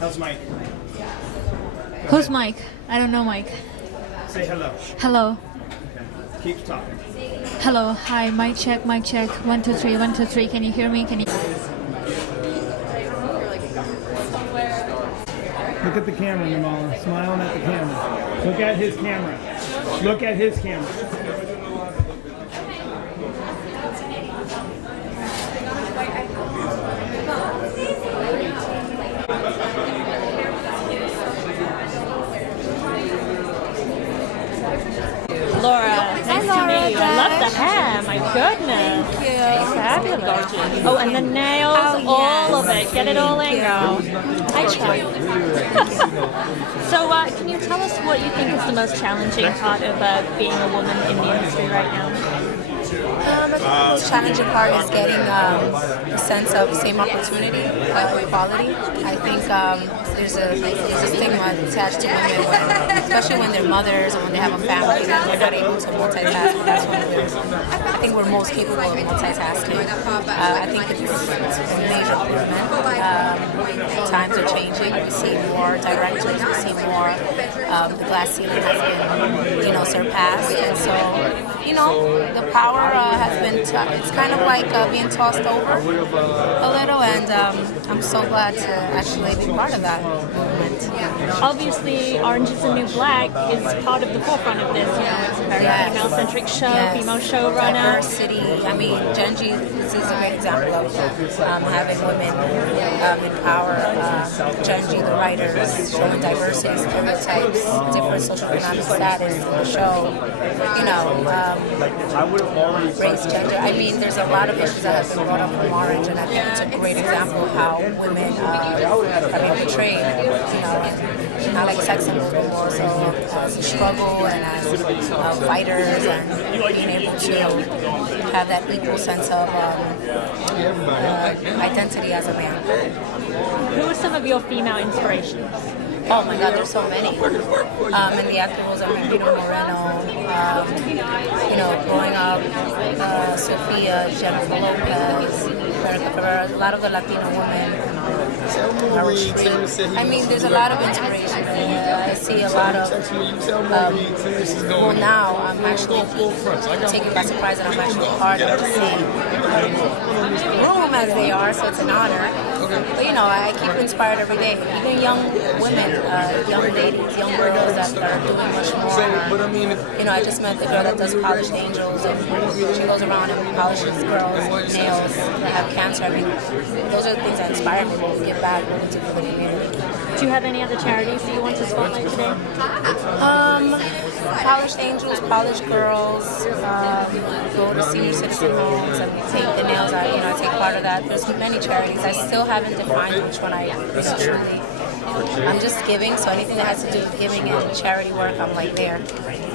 How's Mike? Who's Mike? I don't know Mike. Say hello. Hello. Okay. Keep talking. Hello. Hi. Mic check. Mic check. 1 2 3. 1 2 3. Can you hear me? Can you? Look at the camera, Namala. Smiling at the camera. Look at his camera. Look at his camera. Laura, nice to meet you. I love the hair. My goodness. Thank you. Fabulous. Oh, and the nails, all of it. Get it all in, girl. I try. So, can you tell us what you think is the most challenging part of being a woman in the industry right now? I think the most challenging part is getting a sense of same opportunity, equality. I think there's a stigma attached to women, especially when they're mothers or when they have a family, that they're not able to multitask. That's when I think we're most capable of multitasking. I think it's a major improvement. Times are changing. We see more directors. We see more. The glass ceiling has been, surpassed, and so, the power has been. It's kind of like being tossed over a little, and I'm so glad to actually be part of that movement. Obviously, Orange is the New Black is part of the forefront of this. It's a very female-centric show, female showrunner. Diversity. I mean, Genji, this is a great example of having women in power. Genji, the writers, showing diversity, stereotypes, different socioeconomic status in the show. Race, gender. I mean, there's a lot of issues that have been brought up from Orange, and I think it's a great example of how women are being portrayed. Not like sex symbols, but more so as a struggle and as fighters, and being able to have that equal sense of identity as a man. Who are some of your female inspirations? Oh my God, there's so many. In the acting roles, I'm Peter Moreno. Growing up, Sophia, Jennifer Lopez, Veronica Ferreira, a lot of the Latino women. I mean, there's a lot of inspiration. I see a lot of. Well, now I'm actually taken by surprise that I'm actually part of the same room as they are, so it's an honor. But I keep inspired every day. Even young women, young ladies, young girls that are doing much more. I just met the girl that does Polished Angels, and she goes around and polishes girls' nails that have cancer. I mean, those are the things that inspire me to give back to the community. Do you have any other charities that you want to spotlight today? Polished Angels, Polished Girls, go to senior citizen homes and take the nails out. I take part of that. There's many charities. I still haven't defined which one I truly. I'm just giving, so anything that has to do with giving and charity work, I'm like there.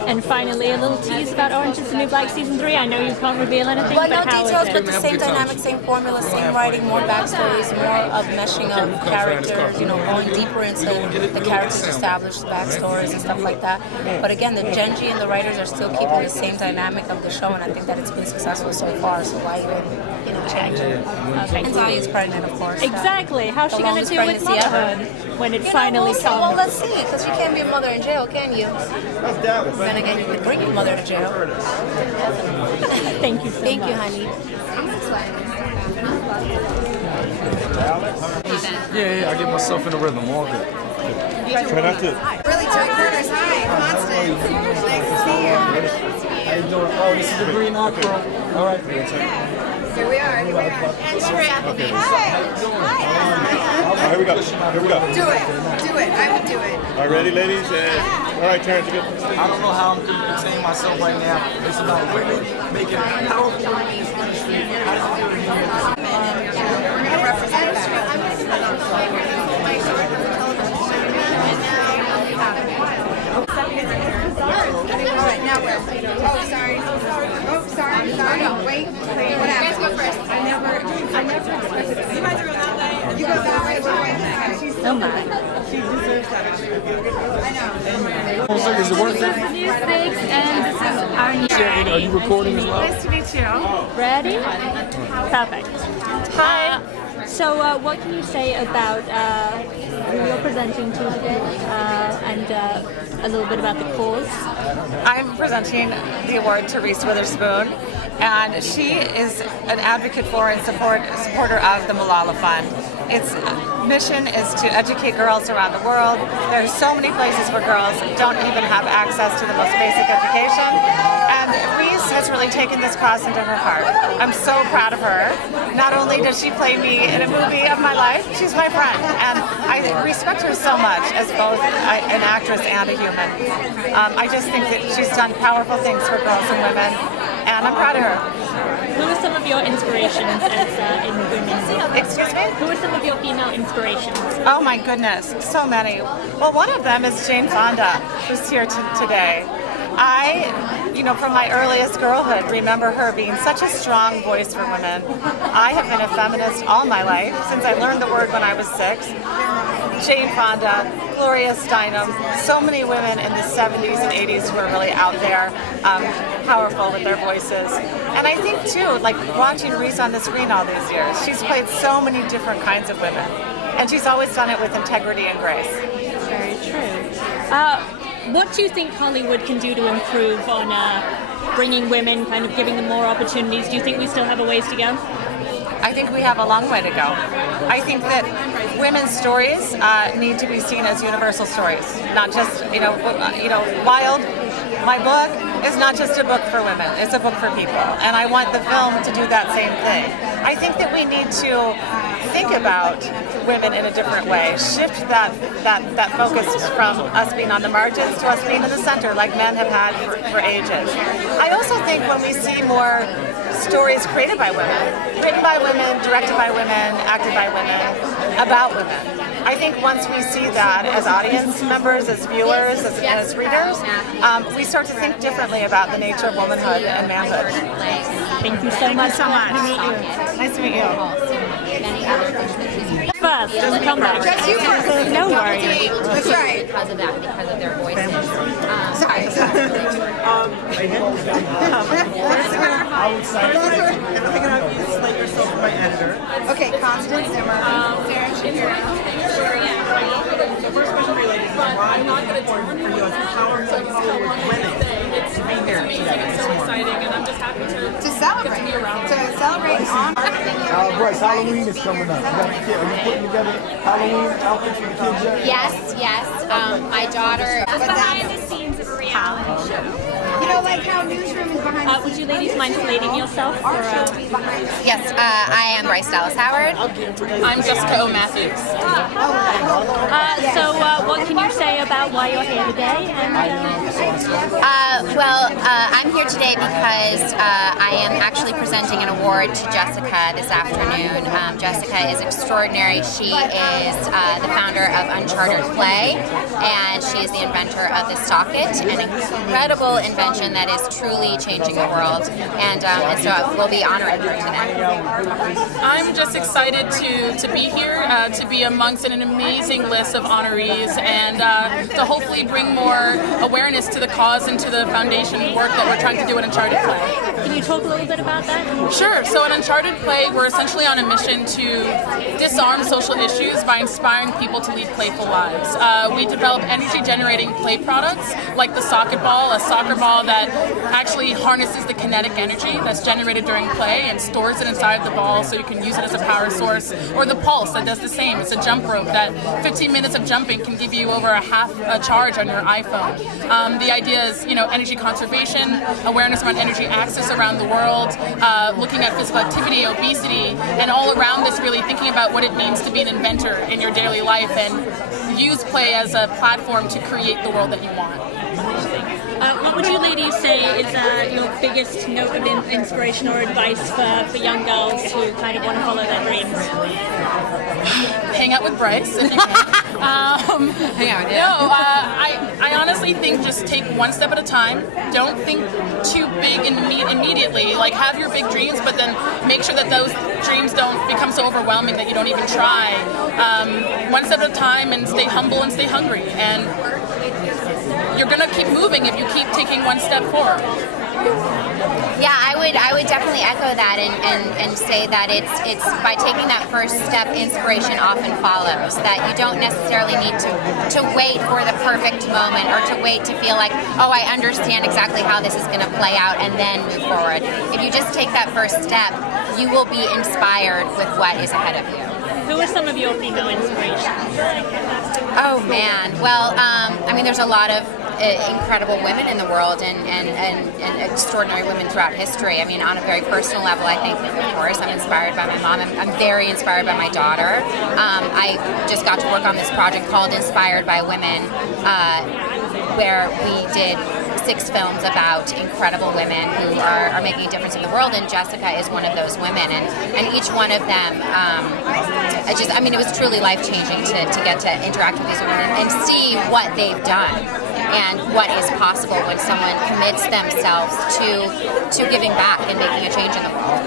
And finally, a little tease about Orange is the New Black Season 3. I know you can't reveal anything, but but no how details, is it? but the same dynamic, same formula, same writing, more backstories, more of meshing of characters, going deeper into the characters, established backstories and stuff like that. But again, the Genji and the writers are still keeping the same dynamic of the show, and I think that it's been successful so far, so why even, change it? Okay. And Zaya is pregnant, of course. Exactly. How's she going to do with motherhood when it finally comes? Well, let's see, because you can't be a mother in jail, can you? Then again, you could bring your mother to jail. Thank you so much. Thank you, honey. Yeah, I get myself in a rhythm all good. Try not to. Really tight corners. Hi, Constance. Nice to see you. How you doing? Oh, this is the Green Aqua. All right. Here we are. And Sherry Appleby. Hi. All right, here we go. Do it. I would do it. All right, ready, ladies? All right, Terrence, you good? I don't know how I'm going to contain myself right now. It's about women making powerful women in this industry. How do you feel to hear that? We're going to represent that. All right, now where? Oh, sorry. Wait. What happened? You guys go first. I never expected it. You guys are going that way. You go that way. Oh my. She deserves that. I know. Is it worth it? News 6, and this is our new. Are you recording as well? Nice to meet you. Ready? Perfect. Hi. So, what can you say about who your presenting to today, and a little bit about the cause. I'm presenting the award to Reese Witherspoon, and she is an advocate for and supporter of the Malala Fund. Its mission is to educate girls around the world. There are so many places where girls don't even have access to the most basic education, and Reese has really taken this cause into her heart. I'm so proud of her. Not only does she play me in a movie of my life, she's my friend, and I respect her so much as both an actress and a human. I just think that she's done powerful things for girls and women, and I'm proud of her. Who are some of your inspirations as in women? Excuse me? Who are some of your female inspirations? Oh my goodness, so many. Well, one of them is Jane Fonda, who's here today. From my earliest girlhood, remember her being such a strong voice for women. I have been a feminist all my life, since I learned the word when I was 6. Jane Fonda, Gloria Steinem, so many women in the 70s and 80s who are really out there, powerful with their voices. And I think too, like watching Reese on the screen all these years, she's played so many different kinds of women. And she's always done it with integrity and grace. Very true. What do you think Hollywood can do to improve on bringing women, kind of giving them more opportunities? Do you think we still have a ways to go? I think we have a long way to go. I think that women's stories need to be seen as universal stories, not just, Wild. My book is not just a book for women, it's a book for people. And I want the film to do that same thing. I think that we need to think about women in a different way, shift that focus from us being on the margins to us being in the center like men have had for ages. I also think when we see more stories created by women, written by women, directed by women, acted by women, about women, I think once we see that as audience members, as viewers, as readers, we start to think differently about the nature of womanhood and manhood. Thank you so much. Nice to meet you. First, come back. Just you first. No worries. That's right. Because of that, because of their voices. Sorry. And I'm thinking of you slate yourself for my editor. Okay, Constance Zimmer. The first question related is why is it important for you as a powerful women to be here today? It's so exciting, and I'm just happy to Celebrate. To celebrate and honor. Bryce, Halloween is coming up. Are you putting together Halloween outfits for the kids yet? Yes. My daughter. Behind the scenes of a reality show. Like how Newsroom is behind the Would you ladies mind slating yourself for Yes, I am Bryce Dallas Howard. I'm Jessica O. Matthews. So what can you say about why you're here today? And I'm here today because I am actually presenting an award to Jessica this afternoon. Jessica is extraordinary. She is the founder of Uncharted Play, and she is the inventor of the socket, an incredible invention that is truly changing the world. And so we'll be honoring her today. I'm just excited to be here, to be amongst an amazing list of honorees, and to hopefully bring more awareness to the cause and to the foundation work that we're trying to do at Uncharted Play. can you talk a little bit about that? Sure. So at Uncharted Play, we're essentially on a mission to disarm social issues by inspiring people to lead playful lives. We develop energy-generating play products like the socket ball, a soccer ball that actually harnesses the kinetic energy that's generated during play and stores it inside the ball so you can use it as a power source, or the pulse that does the same. It's a jump rope that 15 minutes of jumping can give you over a half a charge on your iPhone. The idea is, energy conservation, awareness around energy access around the world, looking at physical activity, obesity, and all around this really thinking about what it means to be an inventor in your daily life and use play as a platform to create the world that you want. What would you ladies say is your biggest note of inspiration or advice for young girls who kind of want to follow their dreams? Hang out with Bryce if you can. Hang out with you. No, I honestly think just take one step at a time. Don't think too big and immediately. Like, have your big dreams, but then make sure that those dreams don't become so overwhelming that you don't even try. One step at a time, and stay humble and stay hungry. And you're gonna keep moving if you keep taking one step forward. Yeah, I would definitely echo that and say that it's by taking that first step, inspiration often follows. That you don't necessarily need to wait for the perfect moment or to wait to feel like, oh, I understand exactly how this is going to play out and then move forward. If you just take that first step, you will be inspired with what is ahead of you. Who are some of your female inspirations? Oh man, well, I mean, there's a lot of incredible women in the world and extraordinary women throughout history. I mean, on a very personal level, I think, of course, I'm inspired by my mom. I'm very inspired by my daughter. I just got to work on this project called Inspired by Women, where we did 6 films about incredible women who are making a difference in the world, and Jessica is one of those women. And each one of them, it was truly life-changing to get to interact with these women and see what they've done and what is possible when someone commits themselves to giving back and making a change in the world.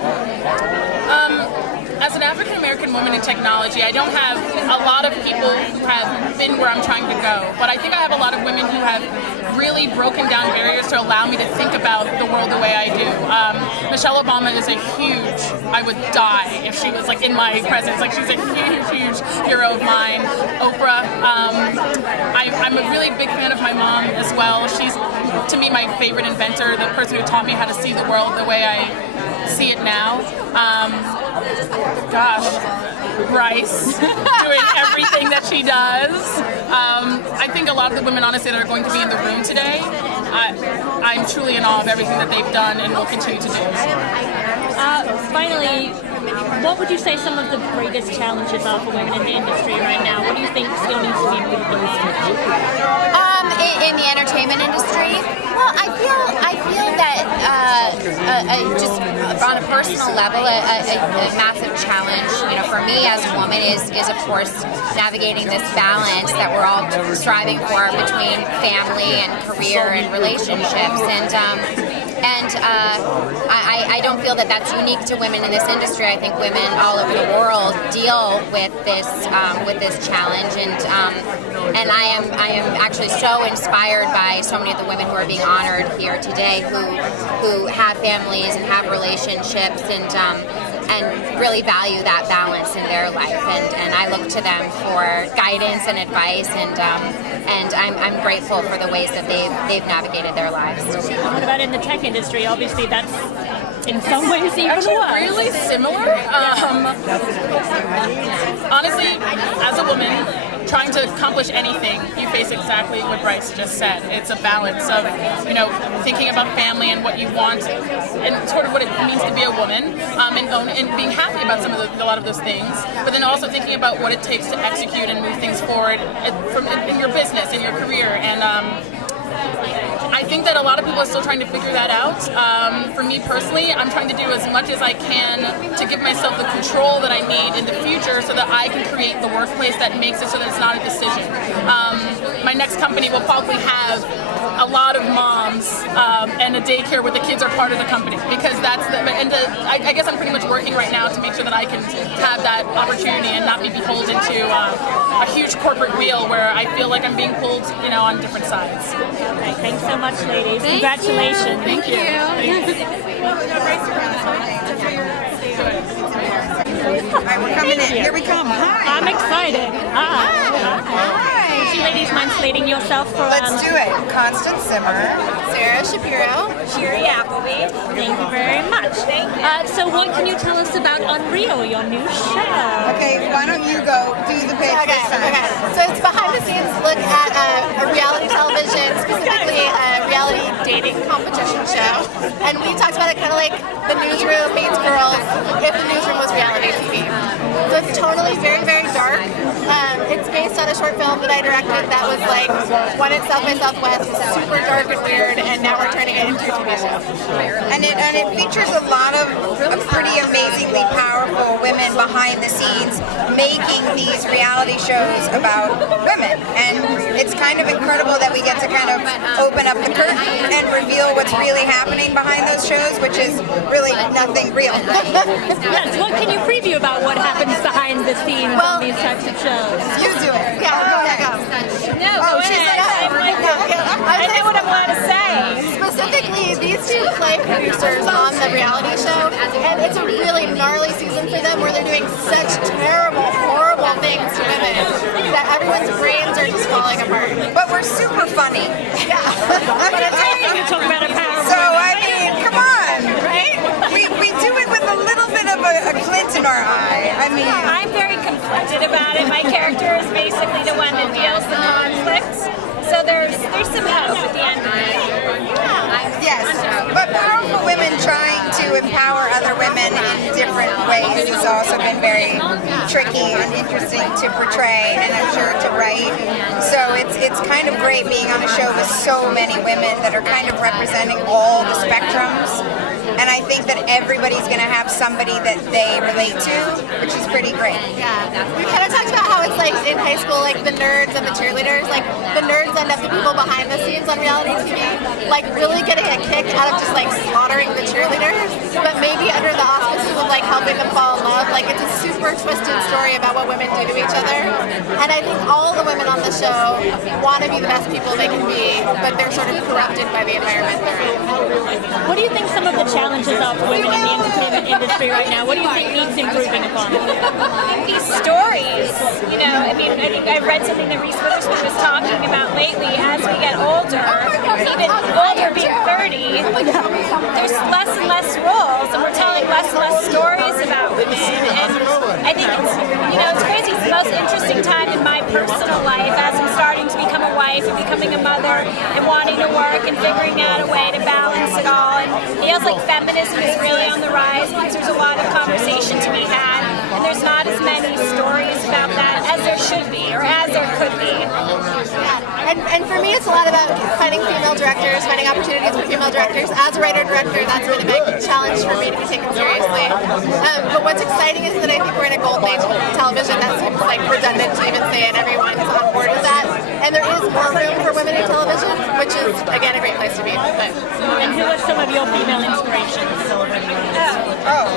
As an African American woman in technology, I don't have a lot of people who have been where I'm trying to go, but I think I have a lot of women who have really broken down barriers to allow me to think about the world the way I do. Michelle Obama is a huge, I would die if she was like in my presence. Like, she's a huge hero of mine. Oprah, I'm a really big fan of my mom as well. She's, to me, my favorite inventor, the person who taught me how to see the world the way I see it now. Bryce, doing everything that she does. I think a lot of the women, honestly, that are going to be in the room today, I'm truly in awe of everything that they've done and will continue to do. Finally, what would you say some of the greatest challenges are for women in the industry right now? What do you think still needs to be improved? In the entertainment industry, well, I feel that just on a personal level, a massive challenge, for me as a woman is of course navigating this balance that we're all striving for between family and career and relationships, and I don't feel that that's unique to women in this industry. I think women all over the world deal with this challenge, and I am actually so inspired by so many of the women who are being honored here today, who have families and have relationships and really value that balance in their life, and I look to them for guidance and advice, and I'm grateful for the ways that they've navigated their lives. What about in the tech industry? Obviously, that's in some ways even actually worse. Really similar. Honestly, as a woman trying to accomplish anything, you face exactly what Bryce just said. It's a balance of, thinking about family and what you want, and sort of what it means to be a woman, and being happy about a lot of those things, but then also thinking about what it takes to execute and move things forward in your business, in your career, and I think that a lot of people are still trying to figure that out. For me personally, I'm trying to do as much as I can to give myself the control that I need in the future so that I can create the workplace that makes it so that it's not a decision. My next company will probably have a lot of moms and a daycare where the kids are part of the company, because I guess I'm pretty much working right now to make sure that I can have that opportunity and not be beholden to a huge corporate wheel where I feel like I'm being pulled, on different sides. Okay, thanks so much, ladies. Congratulations. Thank you. All right, we're coming in. Here we come. Hi. I'm excited. Hi. Would you ladies mind slating yourself for Let's do it. Constance Zimmer. Sarah Shapiro. Sherry Appleby. Thank you very much. So what can you tell us about Unreal, your new show? Okay, why don't you go do the pitch this time? Okay. So it's behind the scenes look at a reality television, specifically a reality dating competition show. And we talked about it kind of like The Newsroom meets Girls if the newsroom was reality TV. So it's totally very, very dark. It's based on a short film that I directed that was like won at South by Southwest, super dark and weird, and now we're turning it into a TV show. And it features a lot of pretty amazingly powerful women behind the scenes making these reality shows about women. And it's kind of incredible that we get to kind of open up the curtain and reveal what's really happening behind those shows, which is really nothing real. Yes, what can you preview about what happens behind the scenes on these types of shows? You do it. Yeah, go ahead. No, I know what I'm allowed to say. Specifically, these two play producers on the reality show, and it's a really gnarly season for them where they're doing such terrible, horrible things to women that everyone's brains are just falling apart. But we're super funny. Yeah. But it's you talk about a power. So, I mean, come on, right? We do it with a little bit of a glint in our eye. I mean, I'm very conflicted about it. My character is basically the one that feels the conflicts. So there's some hope at the end of it. yes, but powerful women trying to empower other women in different ways has also been very tricky and interesting to portray, and I'm sure to write. So it's kind of great being on a show with so many women that are kind of representing all the spectrums. And I think that everybody's going to have somebody that they relate to, which is pretty great. Yeah. We kind of talked about how it's like in high school, like the nerds and the cheerleaders, like the nerds end up the people behind the scenes on reality TV, like really getting a kick out of just like slaughtering the cheerleaders, but maybe under the auspices of like helping them fall in love. Like it's a super twisted story about what women do to each other. And I think all the women on the show want to be the best people they can be, but they're sort of corrupted by the environment they're in. What do you think some of the challenges are for women in the entertainment industry right now? What do you think needs improving upon? These stories, you know, I mean, I think I read something that Reese Witherspoon was talking about lately. As we get older, even older, being 30, there's less and less roles, and we're telling less and less stories about women. And I think it's, you know, it's crazy. It's the most interesting time in my personal life as I'm starting to become a wife and becoming a mother and wanting to work and figuring out a way to balance it all. And it feels like feminism is really on the rise because there's a lot of conversation to be had, and there's not as many stories about that as there should be or as there could be. Yeah. And for me, it's a lot about finding female directors, finding opportunities for female directors. As a writer-director, that's been a big challenge for me to be taken seriously. But what's exciting is that I think we're in a golden age of television. That seems like redundant to even say, and everyone's on board with that. And there is more room for women in television, which is, again, a great place to be. And who are some of your female inspirations?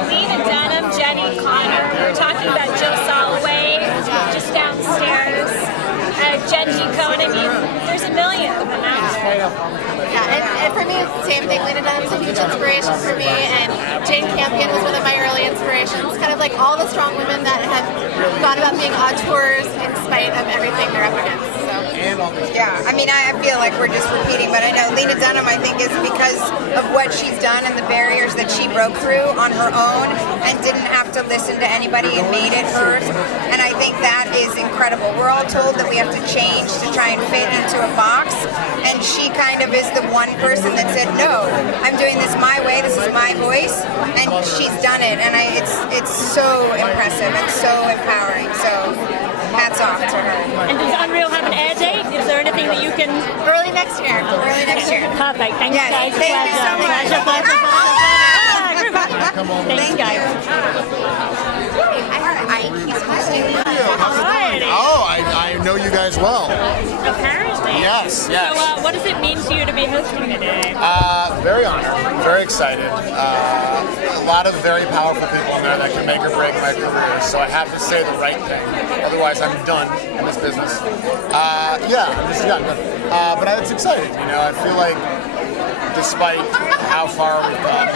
Lena Dunham, Jenny Connor. We were talking about Jill Soloway just downstairs. Genji Cohen. I mean, there's a million of them out there. Yeah, and for me, it's the same thing. Lena Dunham's a huge inspiration for me, and Jane Campion was one of my early inspirations. Kind of like all the strong women that have gone about being auteurs in spite of everything they're up against. Yeah, I mean, I feel like we're just repeating, but I know Lena Dunham, I think, is because of what she's done and the barriers that she broke through on her own and didn't have to listen to anybody and made it hers. And I think that is incredible. We're all told that we have to change to try and fit into a box, and she kind of is the one person that said, no, I'm doing this my way, this is my voice, and she's done it. And it's so impressive and so empowering. So hats off to her. And does Unreal have an air date? Is there anything that you can... Early next year. Perfect. Thanks, Yes, guys. thank you so much. Thanks, guys. Oh, I know you guys well. Apparently. Yes. So what does it mean to you to be hosting today? Very honored, very excited. A lot of very powerful people in there that can make or break my career, so I have to say the right thing. Otherwise, I'm done in this business. But it's exciting, you know. I feel like despite how far we've gone,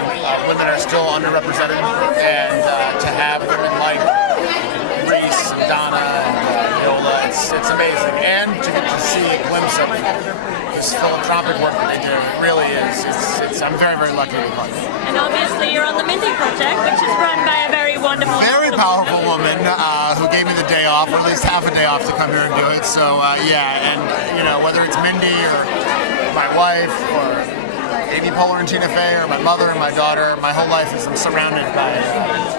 women are still underrepresented, and to have women like Reese, Donna, and Viola, it's amazing. And to get to see a glimpse of this philanthropic work that they do, it really is. I'm very, very lucky to be part of it. And obviously you're on the Mindy Project, which is run by a very wonderful... Very powerful woman who gave me the day off, or at least half a day off to come here and do it. So, and, you know, whether it's Mindy or my wife or Amy Poehler and Tina Fey or my mother and my daughter, my whole life is I'm surrounded by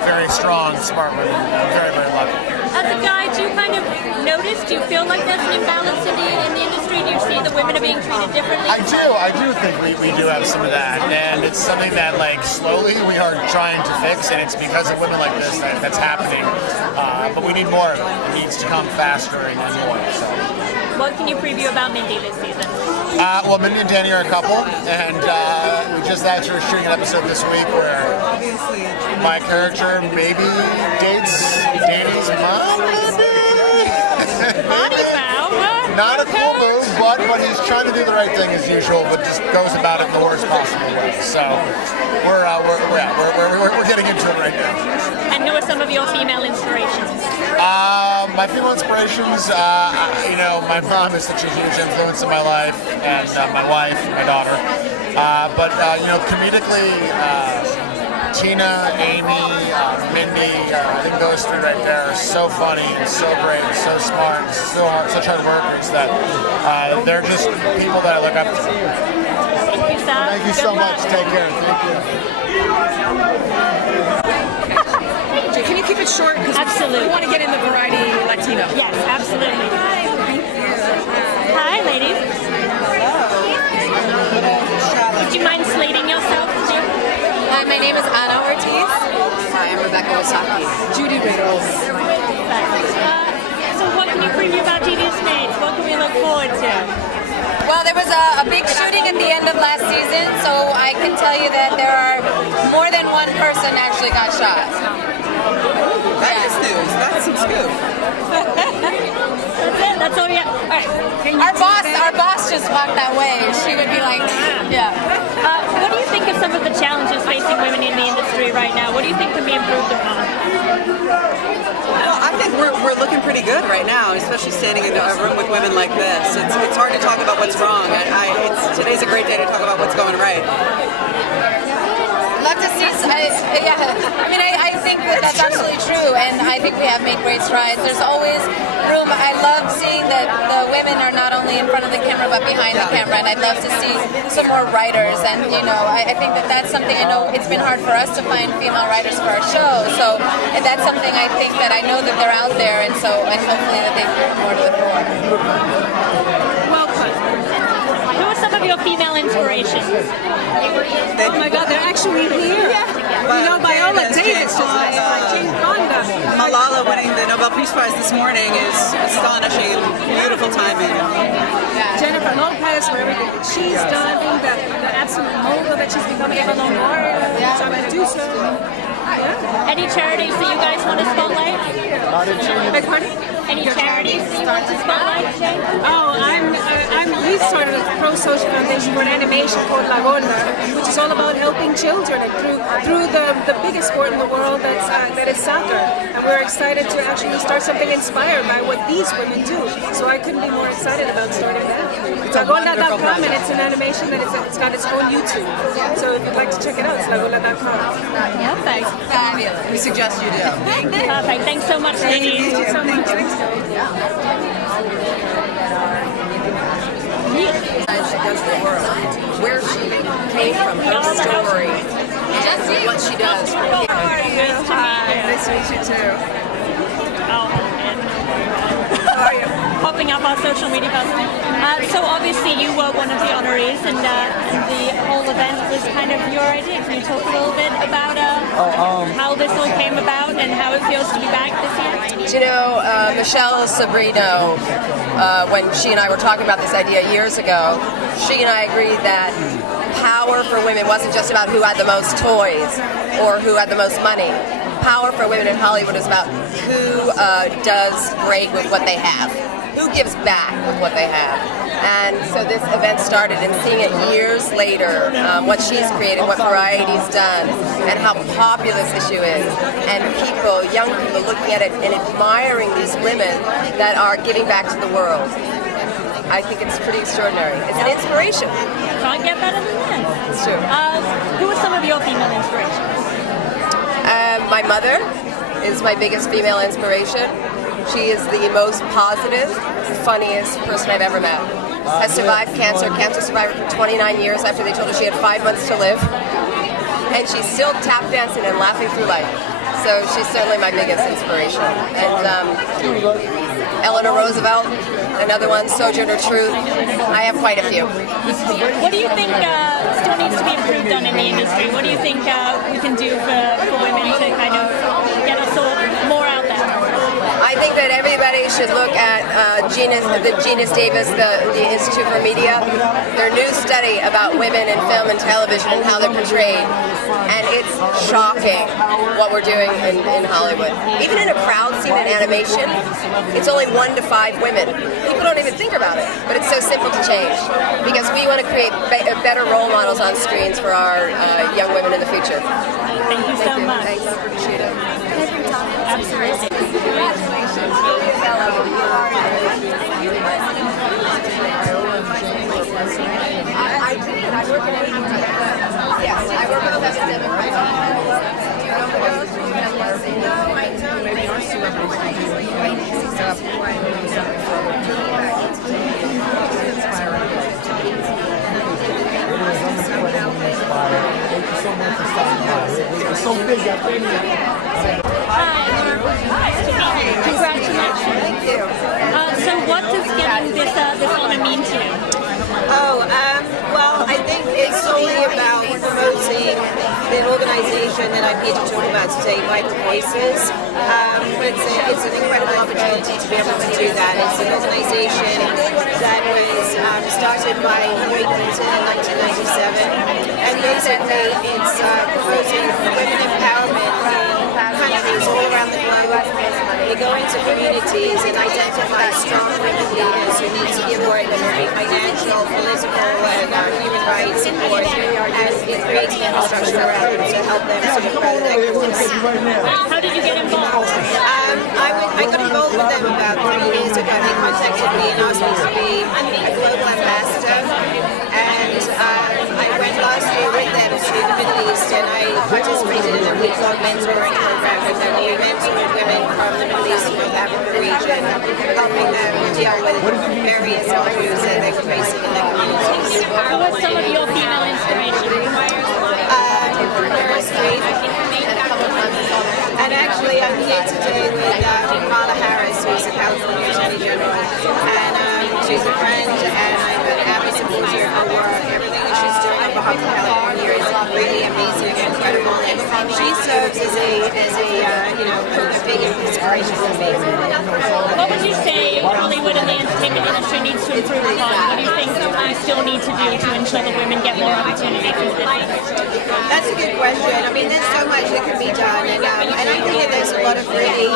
very strong, smart women. I'm very, very lucky. As a guy, do you kind of notice, do you feel like there's an imbalance in the industry? Do you see the women are being treated differently? I do think we do have some of that, and it's something that like slowly we are trying to fix, and it's because of women like this that's happening. But we need more of it. It needs to come faster and more. So. What can you preview about Mindy this season? Well, Mindy and Danny are a couple, and we just actually are shooting an episode this week where my character maybe dates Danny's mom. Not a foul, huh? Not a full move, but he's trying to do the right thing as usual, but just goes about it in the worst possible way. So we're getting into it right now. And who are some of your female inspirations? My female inspirations, my mom is such a huge influence in my life, and my wife, my daughter. But comedically, Tina, Amy, Mindy, I think those three right there are so funny and so great and so smart and so hard, such hard workers that they're just people that I look up to. Thank you, Sam. Thank you so much. Take care. Thank you. Can you keep it short? Absolutely. We want to get in the variety Latino. Yes, absolutely. Hi, ladies. Would you mind slating yourself? Hi, my name is Anna Ortiz. Hi, I'm Rebecca Osaki. Judy Riddles. So what can you preview about Devious Mates? What can we look forward to? Well, there was a big shooting at the end of last season, so I can tell you that there are more than one person actually got shot. That is news. That's some scoop. That's it. That's all we have. All right. Our boss just walked that way. She would be like, yeah. What do you think of some of the challenges facing women in the industry right now? What do you think can be improved upon? Well, I think we're looking pretty good right now, especially standing in a room with women like this. It's hard to talk about what's wrong. Today's a great day to talk about what's going right. Love to see. I think that's absolutely true, and I think we have made great strides. There's always room. I love seeing that the women are not only in front of the camera but behind the camera, and I'd love to see some more writers. And I think that's something. It's been hard for us to find female writers for our show, so that's something I think that I know that they're out there, and hopefully that they bring more to the fore. Well put. Who are some of your female inspirations? Oh my God, they're actually here. Viola Davis, Jane Fonda. Malala winning the Nobel Peace Prize this morning is astonishing. Beautiful timing. Jennifer Lopez, for everything that she's done, the absolute mogul that she's becoming, Eva Longoria, so Medusa. Any charities that you guys want to spotlight? Beg pardon? Any charities that you want to spotlight, Jane? Oh, we started a pro-social foundation for an animation called La Gorda, which is all about helping children through the biggest sport in the world that is soccer. And we're excited to actually start something inspired by what these women do. So I couldn't be more excited about starting that. It's lagorda.com, and it's an animation it's got its own YouTube. So if you'd like to check it out, it's lagorda.com. Perfect. Fabulous. We suggest you do. Perfect. Thanks so much, ladies. Thank you so much. She does the world, where she came from, her story, and what she does. How are you? Hi. Nice to meet you too. Oh, man. How are you? Popping up our social media posts. So obviously you were one of the honorees, and the whole event was kind of your idea. Can you talk a little bit about how this all came about and how it feels to be back this year? Michelle Sobrino, when she and I were talking about this idea years ago, she and I agreed that power for women wasn't just about who had the most toys or who had the most money. Power for women in Hollywood is about who does great with what they have, who gives back with what they have. And so this event started, and seeing it years later, what she's created, what Variety's done, and how popular this issue is, and people, young people, looking at it and admiring these women that are giving back to the world. I think it's pretty extraordinary. It's an inspiration. Can't get better than that. It's true. Who are some of your female inspirations? My mother is my biggest female inspiration. She is the most positive, funniest person I've ever met. Has survived cancer survivor for 29 years after they told her she had 5 months to live. And she's still tap dancing and laughing through life. So she's certainly my biggest inspiration. And Eleanor Roosevelt, another one, Sojourner Truth. I have quite a few. What do you think still needs to be improved on in the industry? What do you think we can do for women to kind of get us all more out there? I think that everybody should look at the Genius Davis, the Institute for Media, their new study about women in film and television and how they're portrayed. And it's shocking what we're doing in Hollywood. Even in a crowd scene in animation, it's only 1 to 5 women. People don't even think about it, but it's so simple to change because we want to create better role models on screens for our young women in the future. Thank you so much. Thanks, appreciate it. Absolutely. I did. I work in ADT. Yes, I work with It's so big, I think. Congratulations. Thank you. So what does getting this honor mean to you? Well, I think it's solely about promoting the organization that I'm here to talk about today, Vital Voices. It's an incredible opportunity to be able to do that. It's an organization that was started by Hillary Clinton in 1997, and basically it's promoting women empowerment in countries all around the globe. They go into communities and identify strong women leaders who need to give away financial, political, and human rights support, and it creates the infrastructure around them to help them sort of further their cause. How did you get involved? I got involved with them about 3 years ago. They contacted me and asked me to be a global ambassador, and I went last year with them to the Middle East, and I participated in a week-long mentoring program with them. We mentored women from the Middle East and North Africa region, helping them deal with various issues that they were facing in their communities. Who are some of your female inspirations? And actually, I'm here today with Kamala Harris, who's the California Attorney General, and she's a friend, and I'm an avid supporter of her work. Everything that she's doing on behalf of California is really amazing and incredible, and she serves as a big inspiration for me. What would you say Hollywood and the entertainment industry needs to improve upon? What do you think we still need to do to ensure that women get more opportunity for business? That's a good question. I mean, there's so much that can be done, and I think that there's a lot of really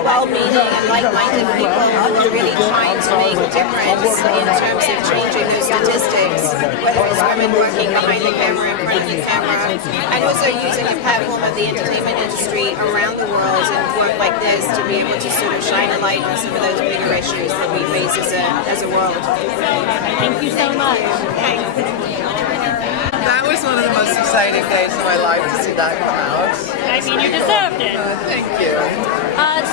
well-meaning and like-minded people who are really trying to make a difference in terms of changing those statistics, whether it's women working behind the camera, in front of the camera, and also using the platform of the entertainment industry around the world and work like this to be able to sort of shine a light on some of those bigger issues that we face as a world. Thank you so much. That was one of the most exciting days of my life to see that come out. I mean, you deserved it. Thank you.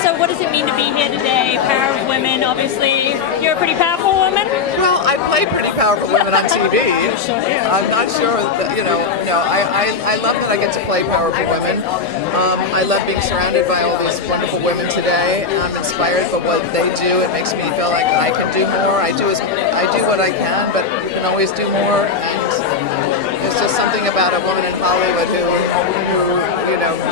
So what does it mean to be here today? Power of women, obviously. You're a pretty powerful woman? Well, I play pretty powerful women on TV. I'm not sure that, I love that I get to play powerful women. I love being surrounded by all these wonderful women today. I'm inspired by what they do. It makes me feel like I can do more. I do what I can, but you can always do more. And there's just something about a woman in Hollywood who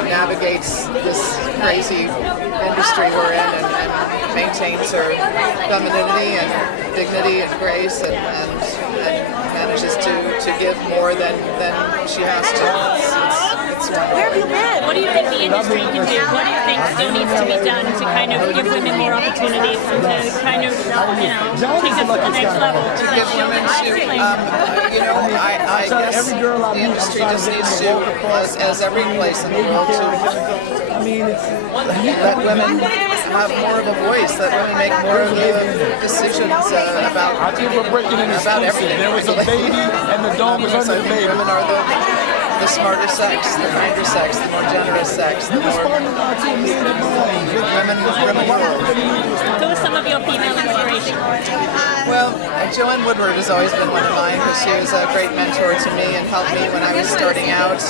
navigates this crazy industry we're in and maintains her femininity and dignity and grace and manages to give more than she has to. It's Where have you been? What do you think the industry can do? What do you think still needs to be done to kind of give women more opportunities and to kind of, take us to the next level? To give women I guess the industry just needs to, as every place in the world, to let women have more of a voice, let women make more of the decisions about everything. There was a baby and the dog was under the baby. Women are the smarter sex, the kinder sex, the more generous sex, the more women rule. Who are some of your female inspirations? Well, Joanne Woodward has always been one of mine because she was a great mentor to me and helped me when I was starting out.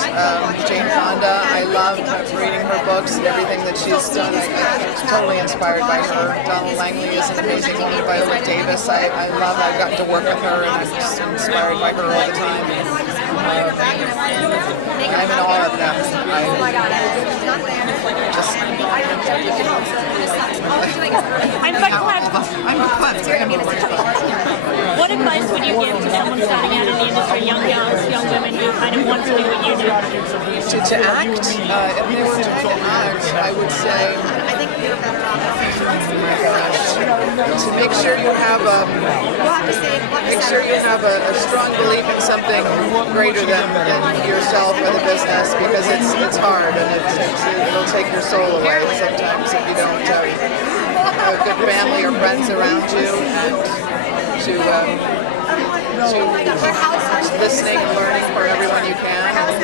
Jane Fonda, I love reading her books and everything that she's done. I'm totally inspired by her. Donald Langley is an amazing woman. Viola Davis, I've gotten to work with her and I'm just inspired by her all the time. I'm in awe of them. I'm What advice would you give to someone starting out in the industry, young girls, young women who kind of want to do what you do? To act, if they were trying to act, I would say to make sure you have a strong belief in something greater than yourself or the business, because it's hard and it'll take your soul away sometimes if you don't have a good family or friends around you, and to listening and learning from everyone you can, and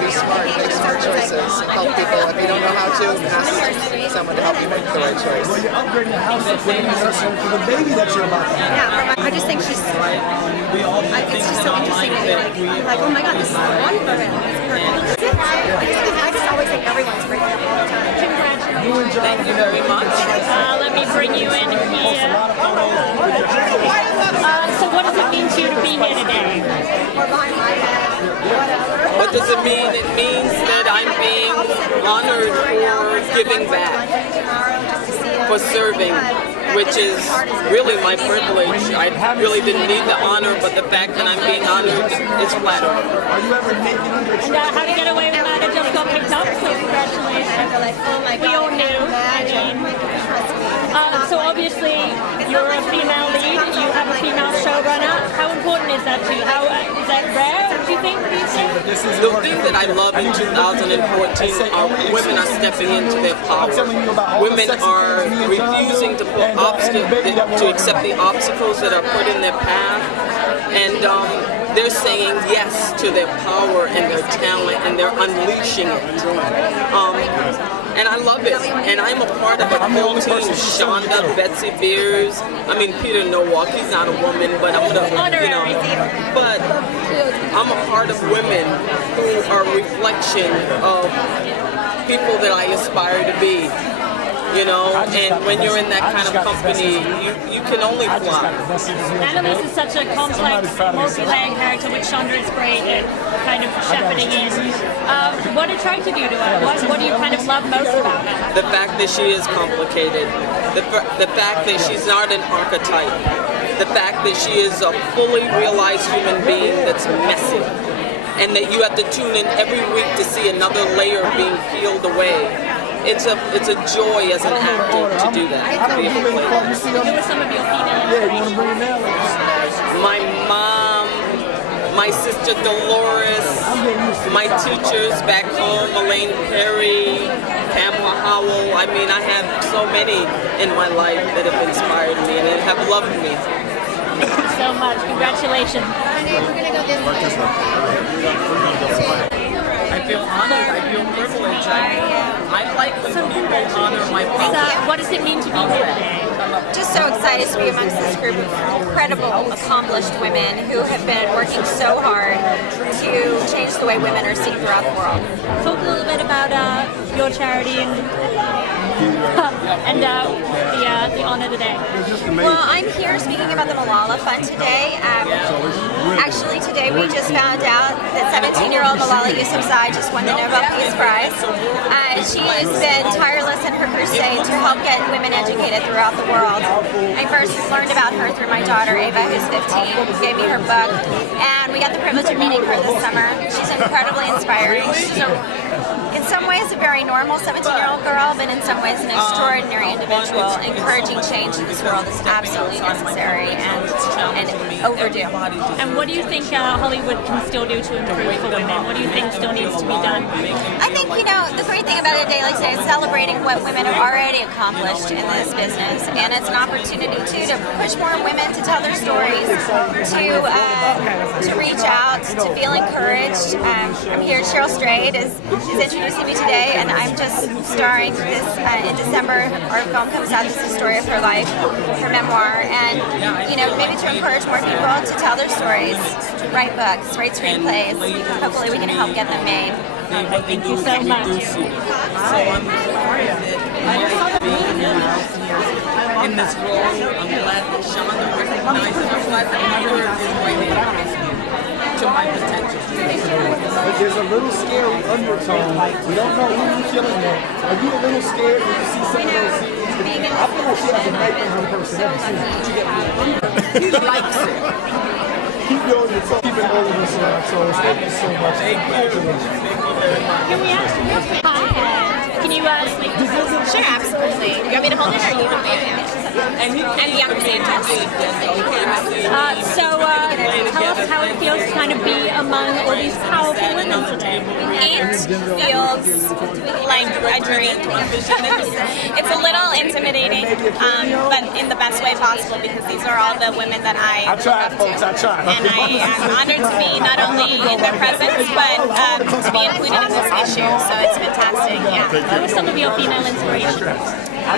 be smart, make smart choices, and help people. If you don't know how to, ask someone to help you make the right choice. Well, you're upgrading the house and putting for the baby that you're about to have. Yeah, I just think she's, it's just so interesting to be like, oh my God, this is the one for him. It's perfect. I just always think everyone's great all the time. Congratulations. Thank you very much. Let me bring you in here. So what does it mean to you to be here today? What does it mean? It means that I'm being honored for giving back, for serving, which is really my privilege. I really didn't need the honor, but the fact that I'm being honored is flattering. And how to get away with that? It just got picked up, so congratulations. We all knew. So obviously you're a female lead, you have a female showrunner. How important is that to you? How is that rare, do you think, these days? The thing that I love in 2014 are women are stepping into their power. Women are refusing to accept the obstacles that are put in their path, and they're saying yes to their power and their talent, and they're unleashing it. And I love it. And I'm a part of a whole team. Shonda, Betsy Beers. I mean, Peter Nowak, he's not a woman, but I'm but I'm a part of women who are a reflection of people that I aspire to be. You know, and when you're in that kind of company, you can only fly. Annalise is such a complex, multi-layered character, which Shonda is great at kind of shepherding in. What attracted you to her? What do you kind of love most about her? The fact that she is complicated. The fact that she's not an archetype. The fact that she is a fully realized human being that's messy. And that you have to tune in every week to see another layer being peeled away. It's a joy as an actor to do that. Who are some of your female My mom, my sister Dolores, my teachers back home, Elaine Perry, Pamela Howell. I mean, I have so many in my life that have inspired me and have loved me. Thank you so much. Congratulations. I feel honored. I feel privileged. I like when people honor my power. What does it mean to be here today? Just so excited to be amongst this group of incredible, accomplished women who have been working so hard to change the way women are seen throughout the world. Talk a little bit about your charity and the honor today. Well, I'm here speaking about the Malala Fund today. Actually, today we just found out that 17-year-old Malala Yousafzai just won the Nobel Peace Prize. She has been tireless in her crusade to help get women educated throughout the world. I first learned about her through my daughter, Ava, who's 15, who gave me her book, and we got the privilege of meeting her this summer. She's incredibly inspiring. So, in some ways, a very normal 17-year-old girl, but in some ways, an extraordinary individual. Encouraging change in this world is absolutely necessary and overdue. And what do you think Hollywood can still do to improve for women? What do you think still needs to be done? I think, the great thing about a day like today is celebrating what women have already accomplished in this business, and it's an opportunity, too, to push more women to tell their stories, to reach out, to feel encouraged. I'm here, Cheryl Strayed is introducing me today, and I'm just starring this in December. Our film comes out. This is the story of her life, her memoir, and maybe to encourage more people to tell their stories, write books, write screenplays. Hopefully, we can help get them made. Thank you so much. In this role, I'm glad that Shonda recognized me. I'm glad that Peter is right here. there's a little scary undertone. We don't know who you're killing at. Are you a little scared when you see some of those scenes? I feel like she has a nightmare person every scene. He likes it. Keep doing it. Keep it all of us around. So thank you so much. Congratulations. Can we ask you? Hi. Can you speak? Sure, absolutely. You want me to hold it or you want me to? And the young presenters. Tell us how it feels to kind of be among all these powerful women today. It feels like a dream. It's a little intimidating, but in the best way possible because these are all the women that I tried, folks. I tried. And I am honored to be not only in their presence, but to be included in this issue. So it's fantastic. Yeah. What were some of your female inspirations?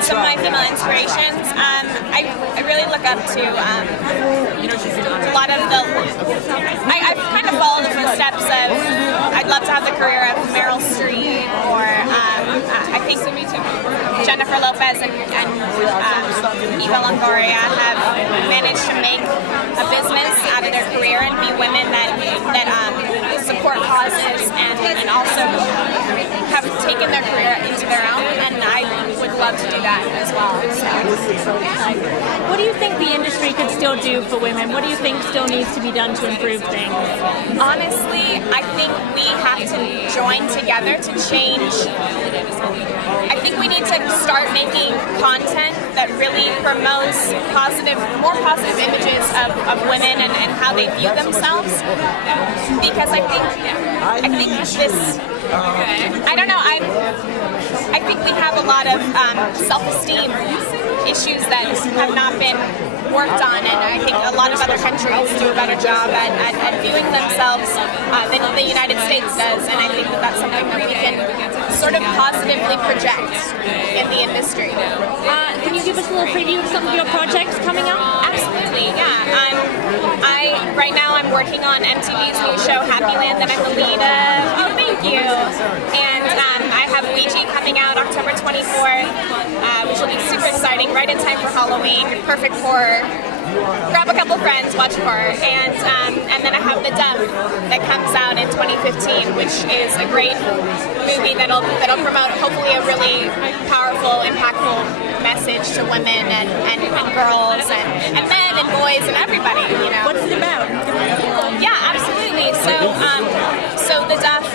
Some of my female inspirations, I really look up to a lot of the. I kind of follow the footsteps of. I'd love to have the career of Meryl Streep or I think Jennifer Lopez and Eva Longoria have managed to make a business out of their career and be women that support causes and also have taken their career into their own, and I would love to do that as well. So. What do you think the industry could still do for women? What do you think still needs to be done to improve things? Honestly, I think we have to join together to change. I think we need to start making content that really promotes more positive images of women and how they view themselves. Because I think this. I don't know. I think we have a lot of self-esteem issues that have not been worked on, and I think a lot of other countries do a better job at viewing themselves than the United States does, and I think that's something that we can sort of positively project in the industry. Can you give us a little preview of some of your projects coming up? Absolutely, yeah. Right now I'm working on MTV's new show Happy Land that I'm the lead of. Oh, thank you. And I have Ouija coming out October 24th, which will be super exciting, right in time for Halloween, perfect for grab a couple friends, watch horror, and then I have The Duff that comes out in 2015, which is a great movie that'll promote hopefully a really powerful, impactful message to women and girls and men and boys and everybody. You know. What's it about? Yeah, absolutely. So The Duff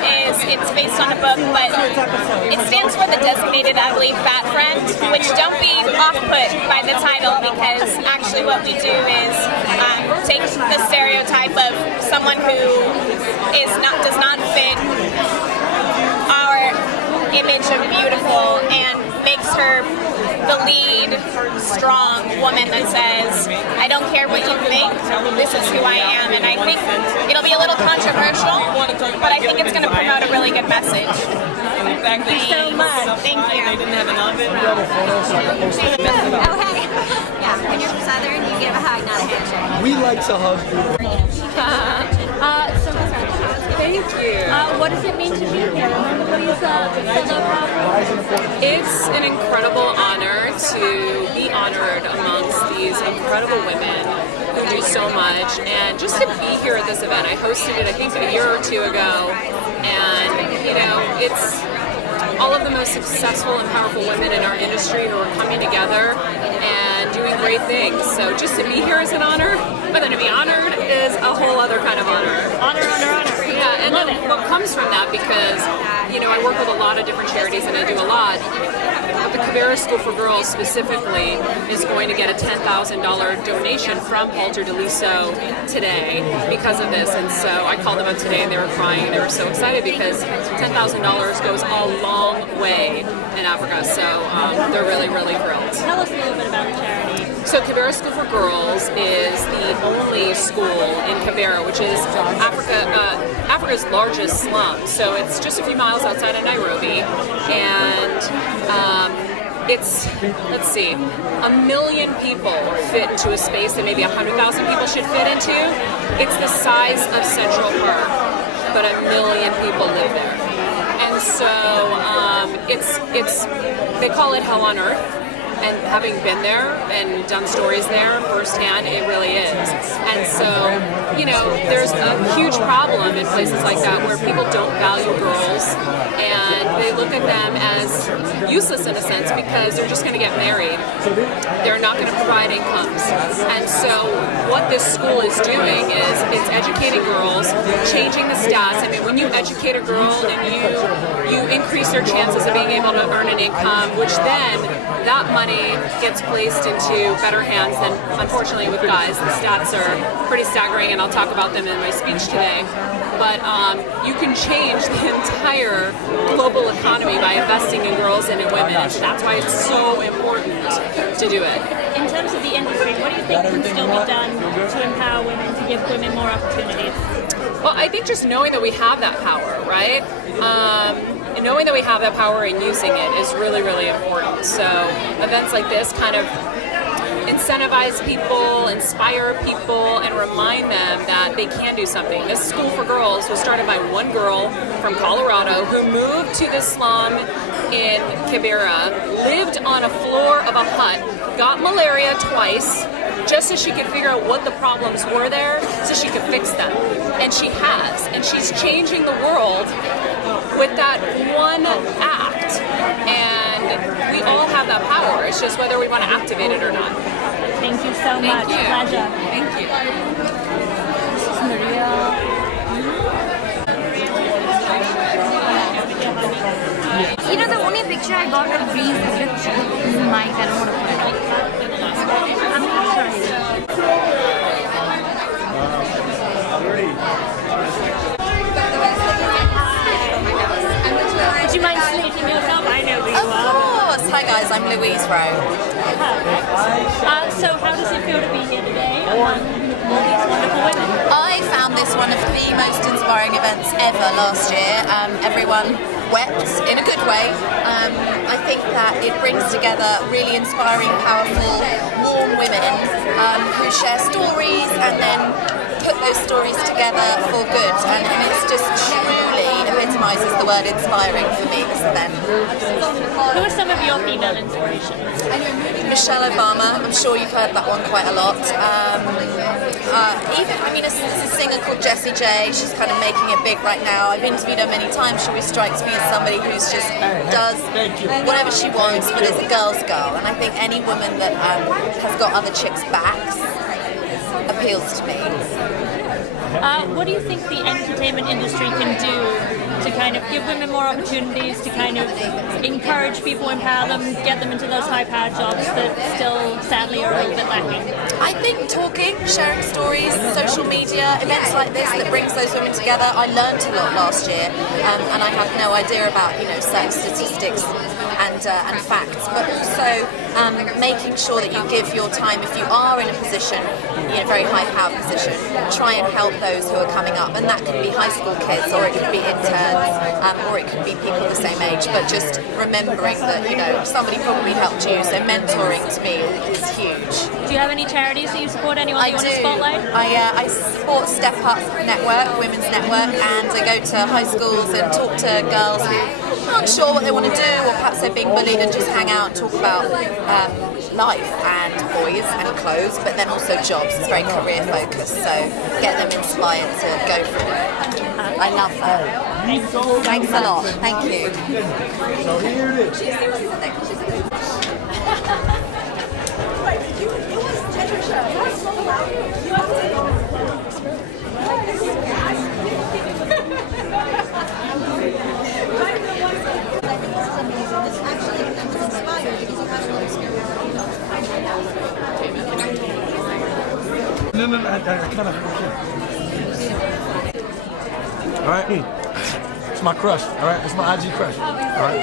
it's based on a book, but it stands for the designated ugly fat friend, which don't be off-put by the title because actually what we do is take the stereotype of someone who does not fit our image of beautiful and makes her the lead, strong woman that says, I don't care what you think, this is who I am. And I think it'll be a little controversial, but I think it's going to promote a really good message. Thank you so much. Thank you. Oh, hey. Yeah, when you're from Southern, you give a hug, not a handshake. We like to hug people. Thank you. What does it mean to be here? It's an incredible honor to be honored amongst these incredible women who do so much, and just to be here at this event. I hosted it I think a year or two ago, and you know, it's all of the most successful and powerful women in our industry who are coming together and doing great things. So just to be here is an honor, but then to be honored is a whole other kind of honor. Honor. Yeah, and then what comes from that, because you know, I work with a lot of different charities and I do a lot. But the Cabrera School for Girls specifically is going to get a $10,000 donation from Halter DeLiso today because of this. And so I called them up today and they were crying. They were so excited because $10,000 goes a long way in Africa. So they're really, really thrilled. Tell us a little bit about the charity. So Cabrera School for Girls is the only school in Cabrera, which is Africa's largest slum. So it's just a few miles outside of Nairobi, and it's, let's see, 1 million people fit into a space that maybe 100,000 people should fit into. It's the size of Central Park, but 1 million people live there. And so they call it Hell on Earth. and having been there and done stories there firsthand, it really is. And so, you know, there's a huge problem in places like that where people don't value girls and they look at them as useless in a sense because they're just going to get married. They're not going to provide incomes. And so what this school is doing is it's educating girls, changing the stats. I mean, when you educate a girl and you increase their chances of being able to earn an income, which then that money gets placed into better hands than, unfortunately, with guys. The stats are pretty staggering, and I'll talk about them in my speech today. But you can change the entire global economy by investing in girls and in women, and that's why it's so important to do it. In terms of the industry, what do you think can still be done to empower women, to give women more opportunities? Well, I think just knowing that we have that power, right? And knowing that we have that power and using it is really, really important. So events like this kind of incentivize people, inspire people, and remind them that they can do something. This School for Girls was started by one girl from Colorado who moved to the slum in Kibera, lived on a floor of a hut, got malaria twice, just so she could figure out what the problems were there, so she could fix them. And she has. And she's changing the world with that one act. And we all have that power. It's just whether we want to activate it or not. Thank you so much. You. Pleasure. Thank you. This is Maria. You know, the only picture I got of Breeze is with Mike. I don't want to put it up. I'm not sure. Would you mind stating yourself? I know who you Of are. course. Hi guys, I'm Louise Rowe. So how does it feel to be here today among all these wonderful women? I found this one of the most inspiring events ever last year. Everyone wept in a good way. I think that it brings together really inspiring, powerful, warm women who share stories and then put those stories together for good. And it's just truly epitomises the word inspiring for me, this event. Who are some of your female inspirations? Michelle Obama, I'm sure you've heard that one quite a lot. There's a singer called Jessie J, she's kind of making it big right now. I've interviewed her many times, she always strikes me as somebody who's just does whatever she wants, but is a girl's girl. And I think any woman that has got other chicks' backs appeals to me. What do you think the entertainment industry can do to kind of give women more opportunities, to kind of encourage people, empower them, get them into those high-powered jobs that still, sadly, are a little bit lacking? I think talking, sharing stories, social media, events like this that brings those women together. I learned a lot last year, and I had no idea about certain statistics and facts, but also making sure that you give your time, if you are in a position, a very high-powered position, try and help those who are coming up, and that can be high school kids, or it could be interns, or it could be people the same age, but just remembering that, somebody probably helped you, so mentoring to me is huge. Do you have any charities that you support? Anyone that you want to spotlight? I support Step Up Network, Women's Network, and I go to high schools and talk to girls who aren't sure what they want to do, or perhaps they're being bullied, and just hang out and talk about life and boys and clothes, but then also jobs. It's very career focused, so get them inspired to go for it. I love that. Thanks a lot. Thank you. So here it is. No, I kind of. All right, it's my crush. All right, it's my IG crush. All right.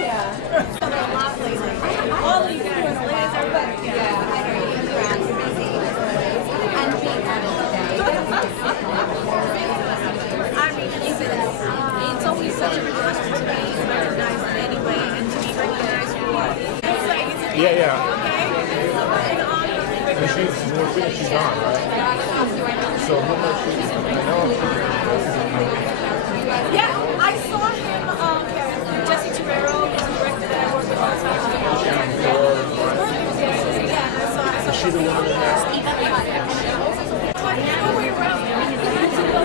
It's always such an honor to be recognized in any way and to be recognized for. Yeah. And she's more fit, she's on, right? So how much Yeah, I saw him, Jesse Torero, who's a director that I worked with on she the woman in that?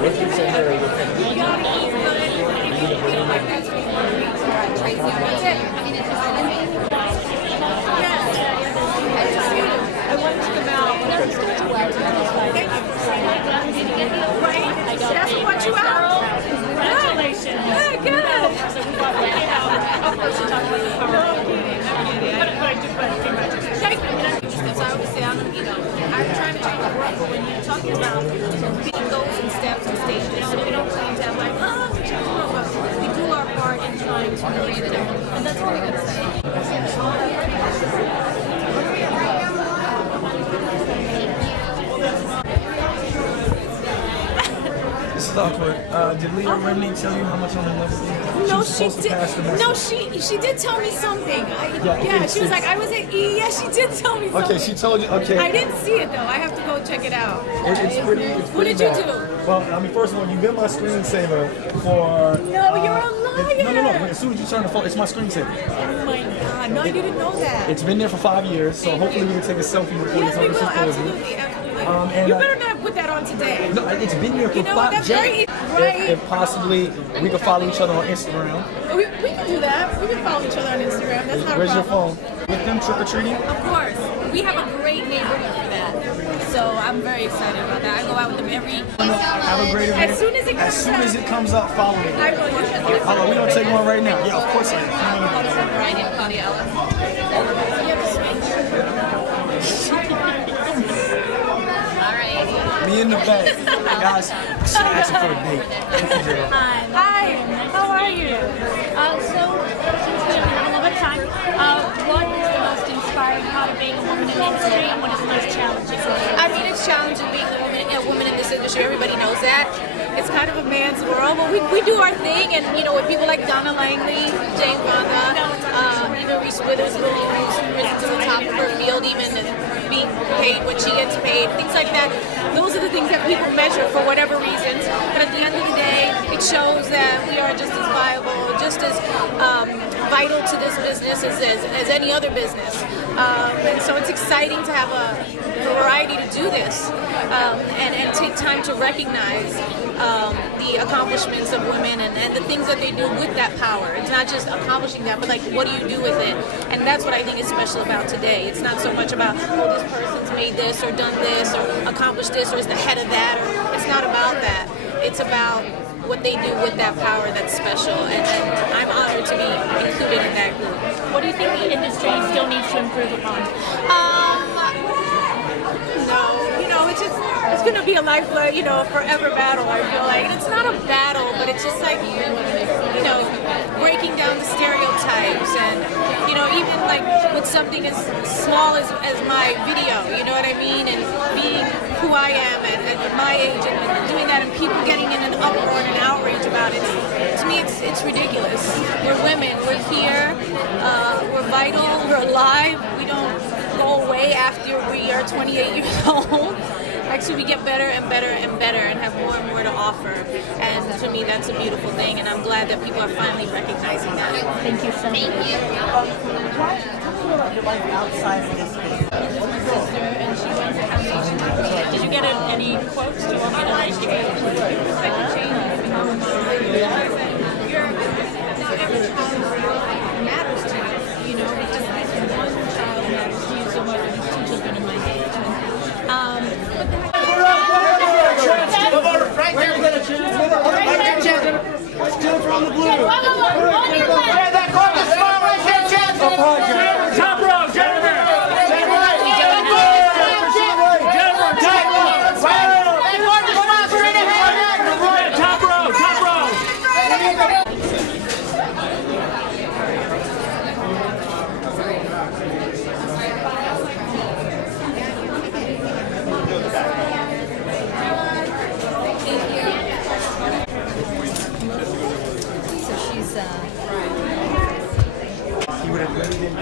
What did you say her? That's what you out. Congratulations. Good. So I would say, I'm trying to change the world, but when you're talking about being goals and steps and stages, so we don't claim to have like, change the world, but we do our part in trying to create a difference. And that's all we got to say. This is awkward. Did Leah Remney tell you how much I'm in love with you? No, she did. No, she did tell me something. She was like, I was at E. Yeah, she did tell me something. Okay, she told you. Okay. I didn't see it though. I have to go check it out. It's pretty. What did you bad. do? Well, I mean, first of all, you've been my screensaver for. No, you're a liar. No. As soon as you turn the phone, it's my screensaver. Oh my God! No, you didn't know that. It's been there for 5 years, so hopefully we can take a selfie before Yes, you we turn will. this Absolutely. And You better not put that on today. No, it's been there for You know 5 that's years. very right. If possibly we could follow each other on Instagram. We can do that. We can follow each other on Instagram. That's not Where's a your problem. phone? With them trick or treating? Of course. We have a great neighborhood for that. So I'm very excited about that. I go out with them every. Have a great event. As soon as it comes As soon as it comes up, follow me. I will. Hold on, we're gonna take one right now. Yeah, of course I am. Me in the bed. Guys, she's asking for a date. Hi, how are you? So, since we're having a little bit of time, what is the most inspiring part of being a woman in the industry and what is the most challenging? I mean, it's challenging being a woman in this industry. Everybody knows that. It's kind of a man's world, but we do our thing. And, with people like Donna Langley, Jane Fonda, even Reese Witherspoon, who's risen to the top of her field, even and being paid what she gets paid, things like that. Those are the things that people measure for whatever reasons. But at the end of the day, it shows that we are just as viable, just as vital to this business as any other business. And so it's exciting to have a variety to do this and take time to recognize the accomplishments of women and the things that they do with that power. It's not just accomplishing that, but like, what do you do with it? And that's what I think is special about today. It's not so much about, this person's made this or done this or accomplished this or is the head of that. It's not about that. It's about what they do with that power that's special. And I'm honored to be included in that group. What do you think the industry still needs to improve upon? No, it's going to be a lifelong, forever battle, I feel like. And it's not a battle, but it's just like, breaking down the stereotypes and, even like with something as small as my video, you know what I mean? And being who I am at my age and doing that and people getting in an uproar and an outrage about it. To me, it's ridiculous. We're women. We're here. We're vital. We're alive. We don't go away after we are 28 years old. Actually, we get better and better and better and have more and more to offer. And to me, that's a beautiful thing. And I'm glad that people are finally recognizing that. Thank you so much. Thank you. Your life outside of this business. And she runs a foundation. Did you get any quotes? Do you want me to give you a quote? Respect the change that becomes not every child matters to you, because this one child matters to you so much, and these two children in my age. From the blue. That corner, small right hand, chance. Top row, Jennifer. Top row, top row. So she's He would have really been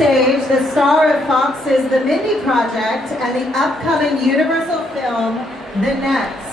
stage the star of Fox's The Mindy Project and the upcoming Universal film, The Next.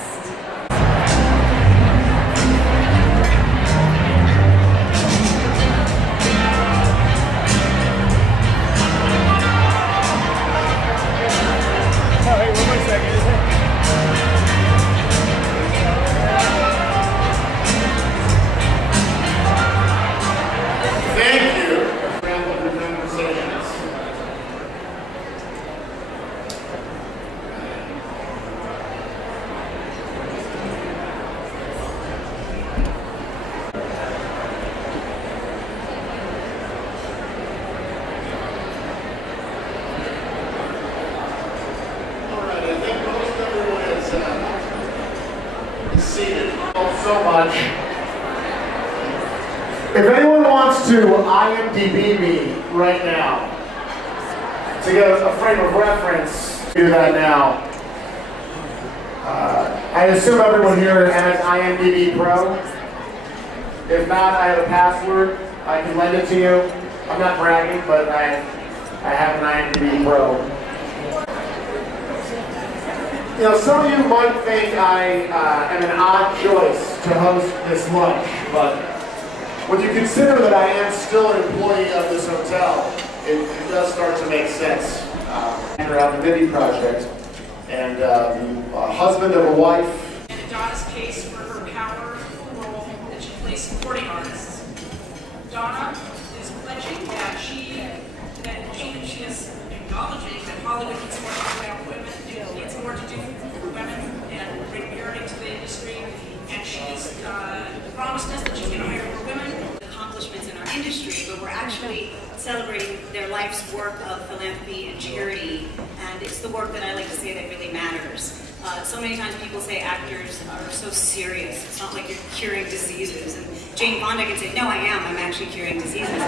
So much. If anyone wants to IMDb me right now to get a frame of reference, do that now. I assume everyone here has IMDb Pro. If not, I have a password. I can lend it to you. I'm not bragging, but I have an IMDb Pro. You know, some of you might think I am an odd choice to host this lunch, but when you consider that I am still an employee of this hotel, it does start to make sense. Throughout the Mindy Project, and a husband of a wife. And Donna's case for her powerful role that she plays supporting artists. Donna is pledging that she is acknowledging that Hollywood needs more to do about women, needs more to do for women, and bring parity to the industry. And she's promised us that she's going to hire more women. Accomplishments in our industry, but we're actually celebrating their life's work of philanthropy and charity, and it's the work that I like to say that really matters. So many times people say actors are so serious. It's not like you're curing diseases. And Jane Fonda can say, no, I am. I'm actually curing diseases.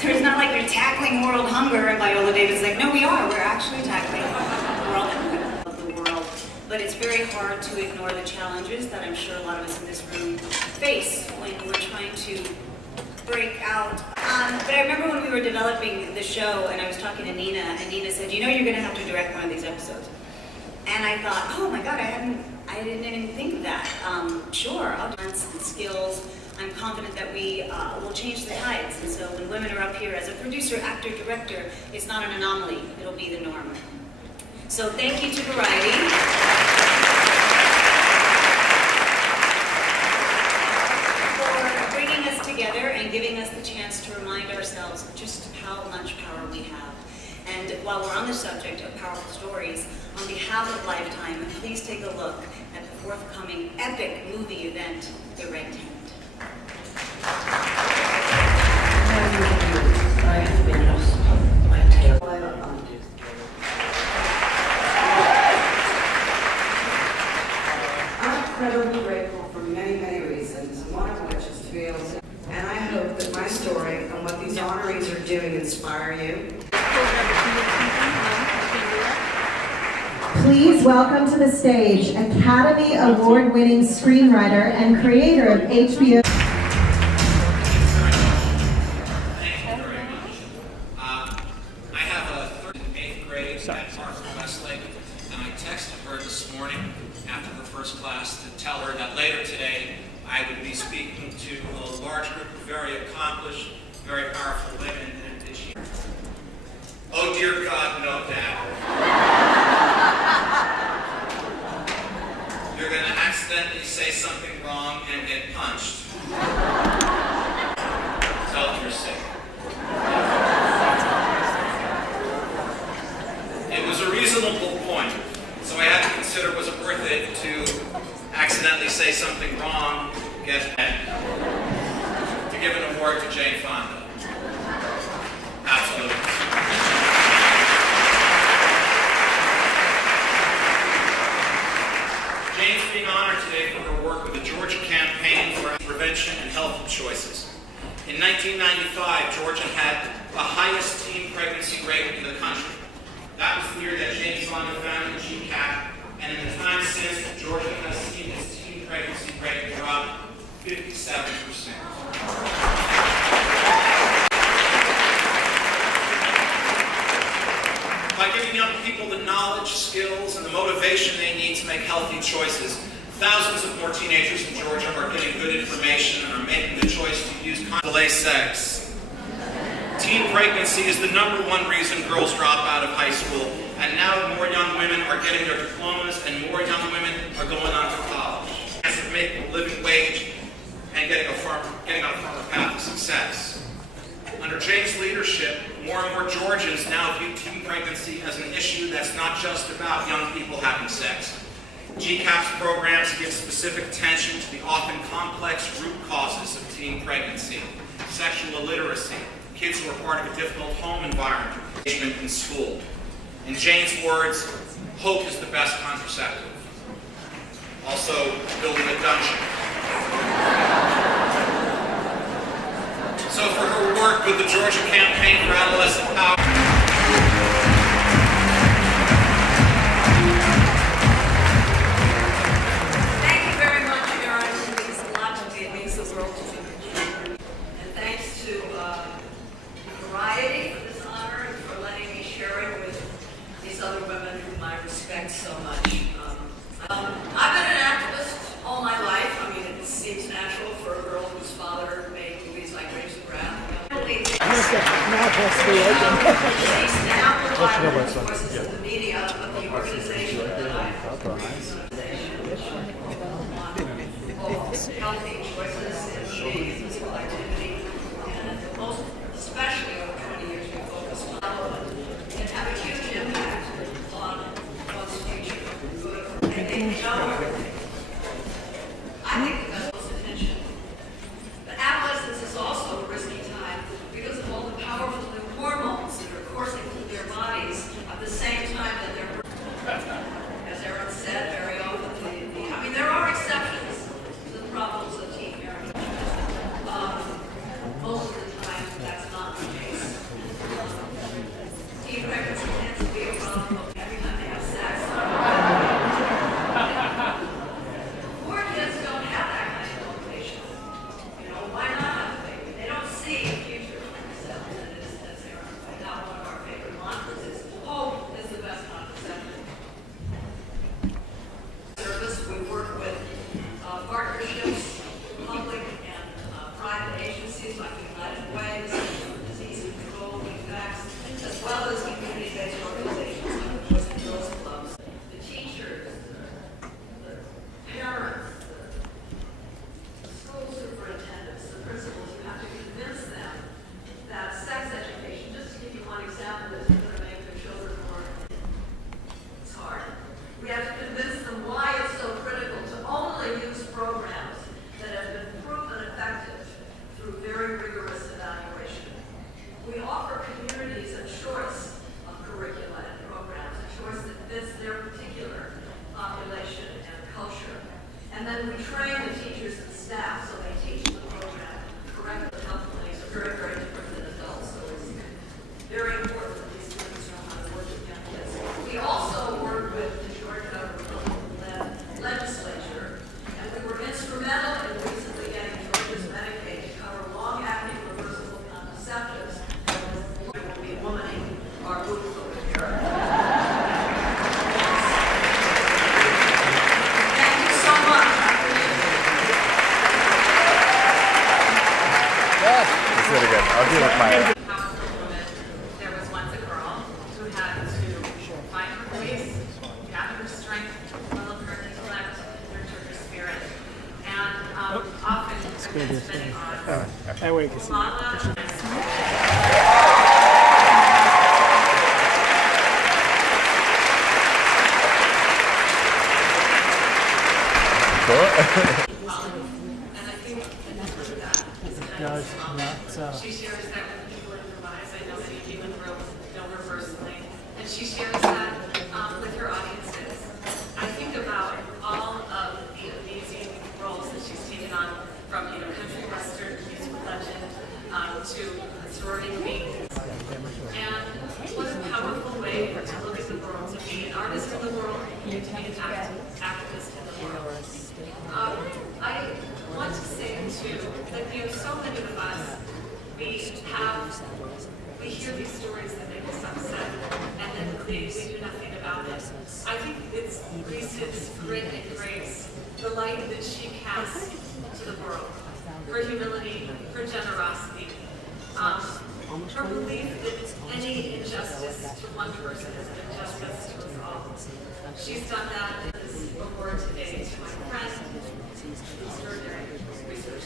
So it's not like you're tackling world hunger, and Viola Davis is like, no, we are. We're actually tackling world hunger of the world. But it's very hard to ignore the challenges that I'm sure a lot of us in this room face when we're trying to break out. But I remember when we were developing the show and I was talking to Nina, and Nina said, you know, you're going to have to direct one of these episodes. And I thought, oh my God, I didn't even think of that. Sure, I'll do skills. I'm confident that we will change the tides. And so when women are up here as a producer, actor, director, it's not an anomaly. It'll be the norm. So thank you to Variety. For bringing us together and giving us the chance to remind ourselves just how much power we have. And while we're on the subject of powerful stories, on behalf of Lifetime, please take a look at the forthcoming epic movie event, The Red Tent. I'm incredibly grateful for many, many reasons, one of which is to be able to, and I hope that my story and what these honorees are doing inspire you. Please welcome to the stage Academy Award-winning screenwriter and creator of HBO. Class to tell her that later today I would be speaking to a large group of very accomplished, very powerful women, and she, oh dear God, no, Dad. You're going to accidentally say something wrong and get punched. Tell them you're sick. It was a reasonable point, so I had to consider, was it worth it to accidentally say something wrong, get to give an award to Jane Fonda. Absolutely. Jane's being honored today for her work with the Georgia Campaign for Prevention and Health Choices. In 1995, Georgia had the highest teen pregnancy rate in the country. That was the year that Jane Fonda founded GCAP, and in the time since, Georgia has seen its teen pregnancy rate drop 57%. information they need to make healthy choices. Thousands of more teenagers in Georgia are getting good information and are making the choice to use delay sex. Teen pregnancy is the #1 reason girls drop out of high school, and now more young women are getting their diplomas and more young women are going on to college. As of making a living wage and getting on a firmer path to success. Under Jane's leadership, more and more Georgians now view teen pregnancy as an issue that's not just about young people having sex. GCAP's programs give specific attention to the often complex root causes of teen pregnancy, sexual illiteracy, kids who are part of a difficult home environment, engagement in school. In Jane's words, hope is the best contraceptive. Also, building a dungeon. So for her work with the Georgia Campaign for Adolescent Power, thank you very much, Aaron. It means a lot to me. It means the world to me. And thanks to Variety for this honor and for letting me share it with these other women whom I respect so much. I've been an activist all my life. I mean, it seems natural for a girl whose father made movies like Waves of Wrath. She's now amplifying the voices of the media of the organization that I healthy choices and eating and physical activity, and most especially over 20 years we focused on and have a huge impact on one's future, good or bad. They know everything. I think it got most attention. But adolescence is also a risky time because of all the powerful new hormones that are coursing through their bodies at the same time that they're, as Aaron said, very often, I mean, there are exceptions to the problems of teen marriage. Most of the time, that's not the case. Teen pregnancy tends to be a problem every time they have sex. Poor kids don't have that kind of motivation. You know, why not have a baby? They don't see a future for themselves. And as Aaron pointed out, one of our favorite mantras is, hope is the best contraceptive. Service, we work with partnerships, public and private agencies like United Way, the Center for Disease Control, WFACS, as well as community-based organizations like the Boys and Girls Clubs, the teachers, the parents, the school superintendents, the principals. You have to convince them that sex education, just to give you one example, is going to make their children more. It's hard. We have to convince them why it's so critical to only use programs that have been proven effective through very rigorous evaluation. We offer communities a choice of curricula and programs, a choice that fits their particular population and culture. And then we train the teachers and staff so they teach the program correctly. Health clinics are very, very different than adults, so it's very important that these students know how to work with young kids. We also work with the Georgia Republican legislature, and we were instrumental in recently getting Georgia's Medicaid to cover long-acting reversible contraceptives that will be womaning our booth over here. Thank you so much. Let's do it again. I'll do it with my. There was once a girl who had to find her voice, gather her strength, develop her intellect, nurture her spirit, and often spending on Lala. And I think that is kind of small. She shares that with people in Improvise. I know many people in the room know her personally. And she shares that with her audiences. I think about all of the amazing roles that she's taken on, from country western music legend to a sorority queen. And what a powerful way to look at the world, to be an artist in the world, to be an activist in the world. I want to say too that so many of us, we have we hear these stories that make us upset, and then we do nothing about it. I think it's Reese's grit and grace, the light that she casts to the world, her humility, her generosity, her belief that any injustice to one person is an injustice to us all. She's done that in this award today to my friend, extraordinary research.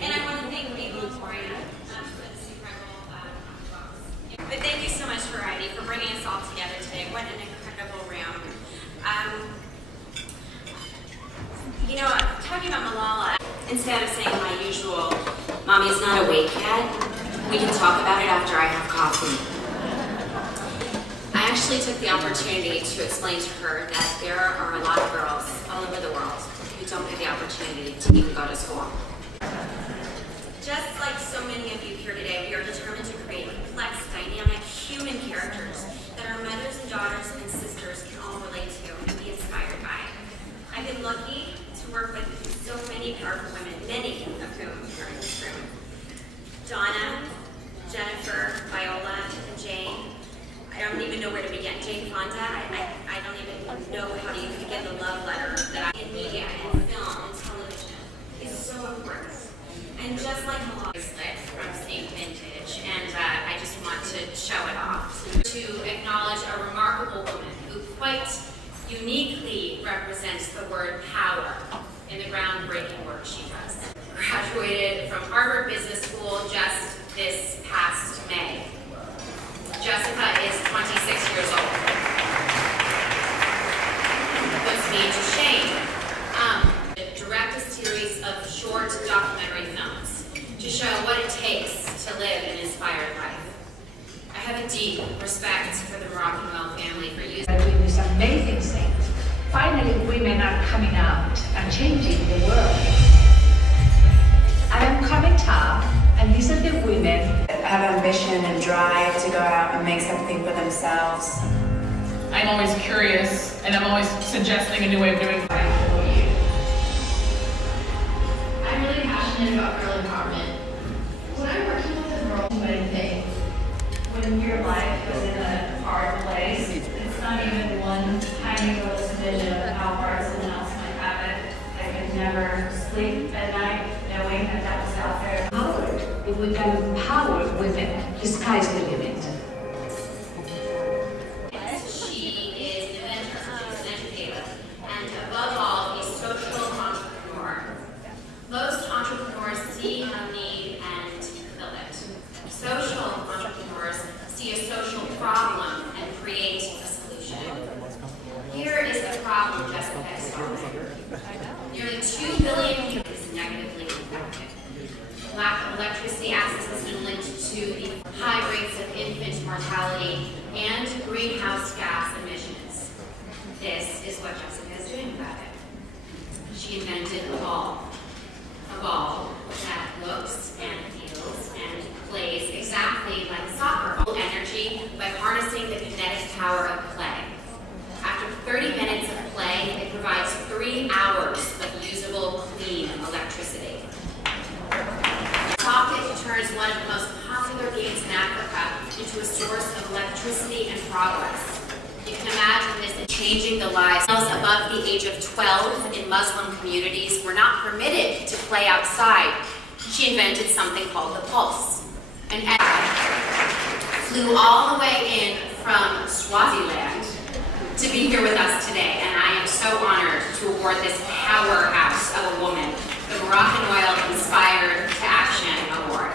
And I want to thank Mabel and Gloria for this incredible box. But thank you so much, Variety, for bringing us all together today. What an incredible room. You know, talking about Malala, instead of saying my usual, Mommy's not awake yet, we can talk about it after I have coffee. I actually took the opportunity to explain to her that there are a lot of girls all over the world who don't get the opportunity to even go to school. Just like so many of you here today, we are determined to create complex, dynamic, human characters that our mothers and daughters and sisters can all relate to and be inspired by. I've been lucky to work with so many powerful women, many of whom are in this room. Donna, Jennifer, Viola, and Jane. I don't even know where to begin. Jane Fonda, I don't even know how to even begin the love letter that in media and film and television is so important. And just like Malala bracelet from Same Vintage, and I just want to show it off. To acknowledge a remarkable woman who quite uniquely represents the word power in the groundbreaking work she does. Graduated from Harvard Business School just this past May. Jessica is 26 years old. Puts me to shame. Direct a series of short documentary films to show what it takes to live an inspired life. I have a deep respect for the Moroccan family for using doing this amazing thing. Finally, women are coming out and changing the world. I am coming up, and these are the women have ambition and drive to go out and make something for themselves. I'm always curious, and I'm always suggesting a new way of doing things. I'm really passionate about girl empowerment. When I'm working with a girl, anything, when your life is in a hard place, it's not even one tiny little vision of how hard someone else might have it. I could never sleep at night knowing that that was out there. If we can empower women, the sky's the limit. She is an inventor, she's an educator, and above all, a social entrepreneur. Most entrepreneurs see a need and fill it. Social entrepreneurs see a social problem and create a solution. Here is the problem Jessica is solving. Nearly 2 billion people is negatively impacted. Lack of electricity access has been linked to the high rates of infant mortality and greenhouse gas emissions. This is what Jessica is doing about it. She invented a ball that looks and feels and plays exactly like a soccer ball. Energy by harnessing the kinetic power of play. After 30 minutes of play, it provides 3 hours of usable, clean electricity. Pocket turns one of the most popular games in Africa into a source of electricity and progress. You can imagine this in changing the lives. Girls above the age of 12 in Muslim communities were not permitted to play outside. She invented something called the pulse. And flew all the way in from Swaziland to be here with us today, and I am so honored to award this powerhouse of a woman the Moroccan Oil Inspired to Action Award.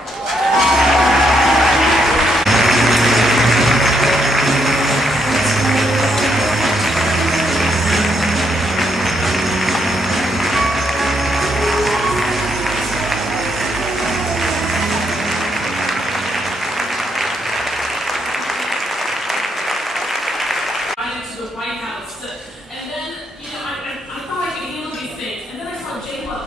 I went to the White House, and then, I thought I could handle these things, and then I saw J-Lo.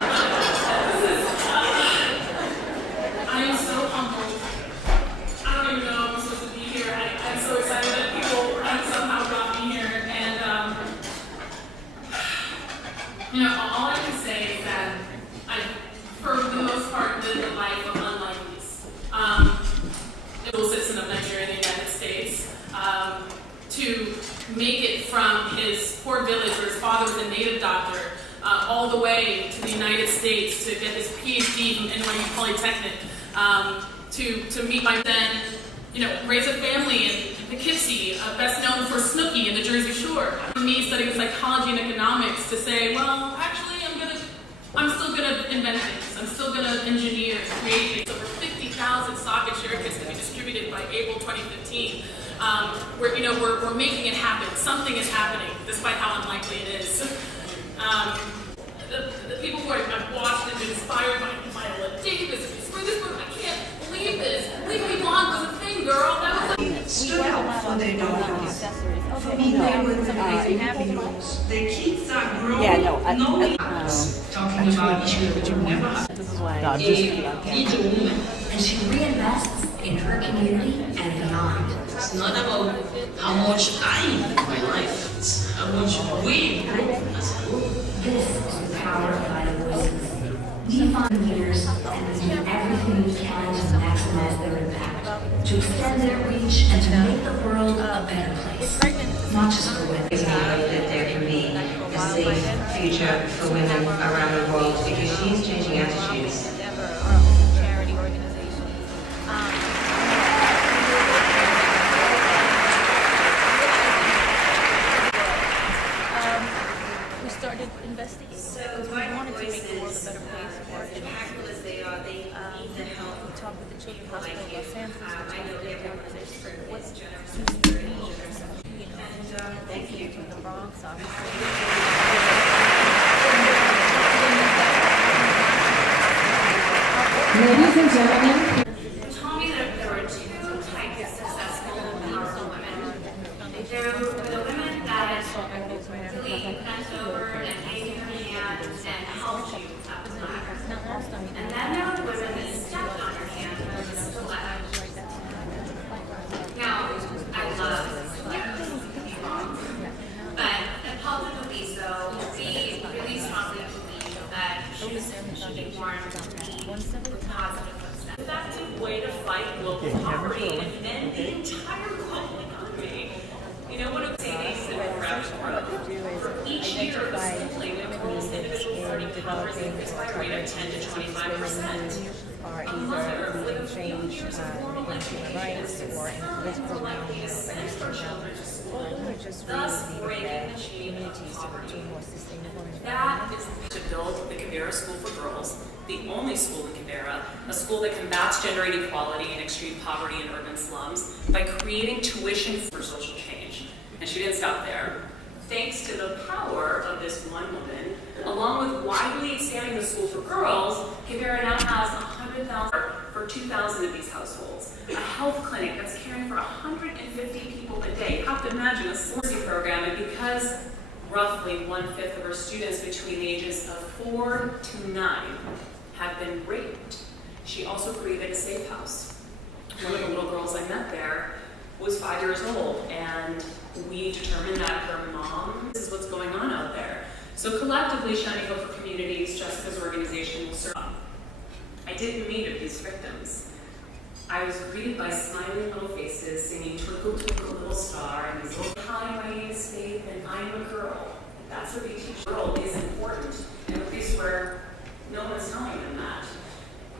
village where his father was a native doctor, all the way to the United States to get his PhD from NYU Polytechnic, to meet my then, raise a family in Poughkeepsie, best known for Snooki in the Jersey Shore. Me studying psychology and economics to say, well, actually, I'm still gonna invent things. I'm still gonna engineer, create things. Over 50,000 socket share kits to be distributed by April 2015. We're making it happen. Something is happening, despite how unlikely it is. The people who I've watched and been inspired by Viola Davis, for this book, I can't believe this. Legally Blonde was a thing, girl. That was stood out for their daughters. For me, they were the heroes. Their kids are growing, knowing talking about issues that you never had. This is why a leader woman, and she reinvests in her community and beyond. It's not about how much I invest in my life, it's how much we grow as a group. This is the power of vital voices. We find leaders and we do everything we can to maximize their impact, to extend their reach, and to make the world a better place. Not just for women. I hope that there can be a safe future for women around the world because she's changing attitudes. Started investigating. So We wanted to make the world a better place for as impactful as they are, they need the help. We talked with the Children's Hospital of Los Angeles. I know everyone is What's generous, very generous. And thank you. from the Bronx, obviously. Ladies and gentlemen, Told me that there were two types of successful, powerful women. There were the women that really bent over and gave you her hand and helped you up the ladder. And then there were the women that stepped on your hand and just left. Now, I love but at Public Aviso, we really strongly believe that shoes should be worn with positive footsteps. An effective way to fight global poverty and end the entire global economy. What I'm saying is that rapid growth. For each year, the schooling of girls' individual learning powers increased by a rate of 10 to 25%. Are either leading change in human rights or in political realms and just really leading communities to a more sustainable environment. That is to build the Kibera School for Girls, the only school in Kibera, a school that combats gender inequality and extreme poverty in urban slums by creating tuition for social change. And she didn't stop there. Thanks to the power of this one woman, along with widely expanding the school for girls, Kibera now has 100,000 for 2,000 of these households. A health clinic that's caring for 150 people a day. You have to imagine a slurry program, and because roughly 1/5 of her students between the ages of 4 to 9 have been raped, she also created a safe house. One of the little girls I met there was 5 years old, and we determined that her mom, this is what's going on out there. So collectively, Shining Hope for Communities, Jessica's organization, will serve. I didn't meet these victims. I was greeted by smiling little faces singing Twinkle Twinkle Little Star and these little, hi, my name is Faith and I'm a girl. That's what they teach. Girl is important in a place where no one's telling them that.